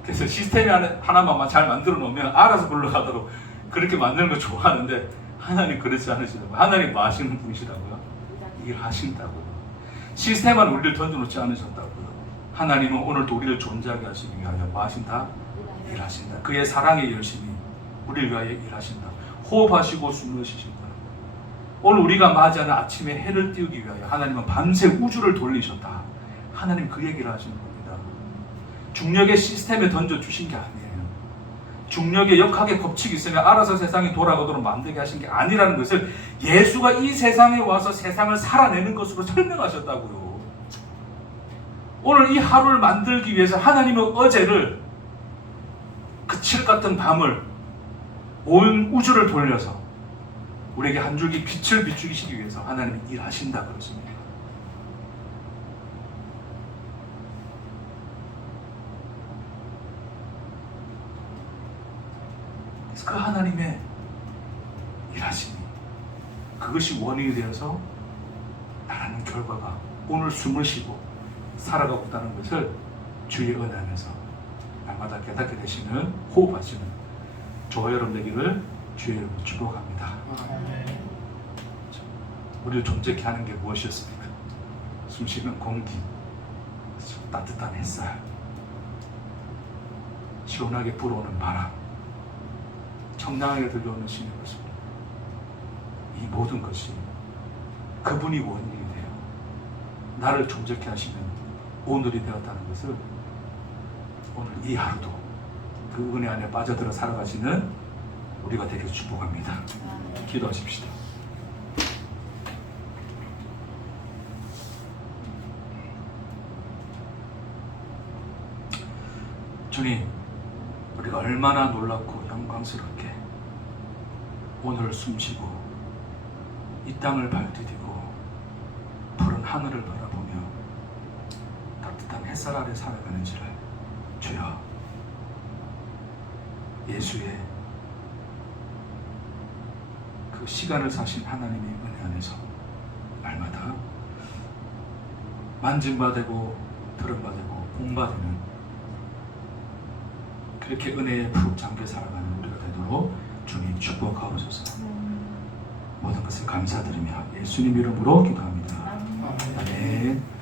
그래서 시스템 하나만 잘 만들어 놓으면 알아서 굴러가도록 그렇게 만드는 거 좋아하는데 하나님 그렇지 않으시다고요. 하나님 뭐 하시는 분이시라고요? 일하신다고요. 시스템만 우리를 던져놓지 않으셨다고요. 하나님은 오늘도 우리를 존재하게 하시기 위하여 뭐 하신다? 일하신다. 그의 사랑의 열심히 우리를 위하여 일하신다. 호흡하시고 숨을 쉬신다. 오늘 우리가 맞이하는 아침에 해를 띄우기 위하여 하나님은 밤새 우주를 돌리셨다. 하나님 그 얘기를 하시는 겁니다. 중력의 시스템에 던져주신 게 아니에요. 중력의 역학의 법칙이 있으면 알아서 세상이 돌아가도록 만들게 하신 게 아니라는 것을 예수가 이 세상에 와서 세상을 살아내는 것으로 설명하셨다고요. 오늘 이 하루를 만들기 위해서 하나님은 어제를 그 칠 같은 밤을 온 우주를 돌려서 우리에게 한 줄기 빛을 비추시기 위해서 하나님이 일하신다 그러십니다. 그 하나님의 일하심이 그것이 원인이 되어서 나라는 결과가 오늘 숨을 쉬고 살아가고 있다는 것을 주의 은혜 안에서 날마다 깨닫게 되시는 호흡하시는 저와 여러분 되기를 주의 이름으로 축복합니다. 우리를 존재케 하는 게 무엇이었습니까? 숨쉬는 공기, 따뜻한 햇살, 시원하게 불어오는 바람, 청량하게 들려오는 신의 모습, 이 모든 것이 그분이 원인이 되어 나를 존재케 하시는 오늘이 되었다는 것을 오늘 이 하루도 그 은혜 안에 빠져들어 살아가시는 우리가 되게 축복합니다. 기도하십시다. 주님, 우리가 얼마나 놀랍고 영광스럽게 오늘 숨쉬고 이 땅을 발디디고 푸른 하늘을 바라보며 따뜻한 햇살 아래 살아가는지를 주여 예수의 그 시간을 사신 하나님의 은혜 안에서 날마다 만짐받고 들음받고 복받는 그렇게 은혜에 푹 잠겨 살아가는 우리가 되도록 주님 축복하옵소서. 모든 것을 감사드리며 예수님 이름으로 기도합니다. 아멘.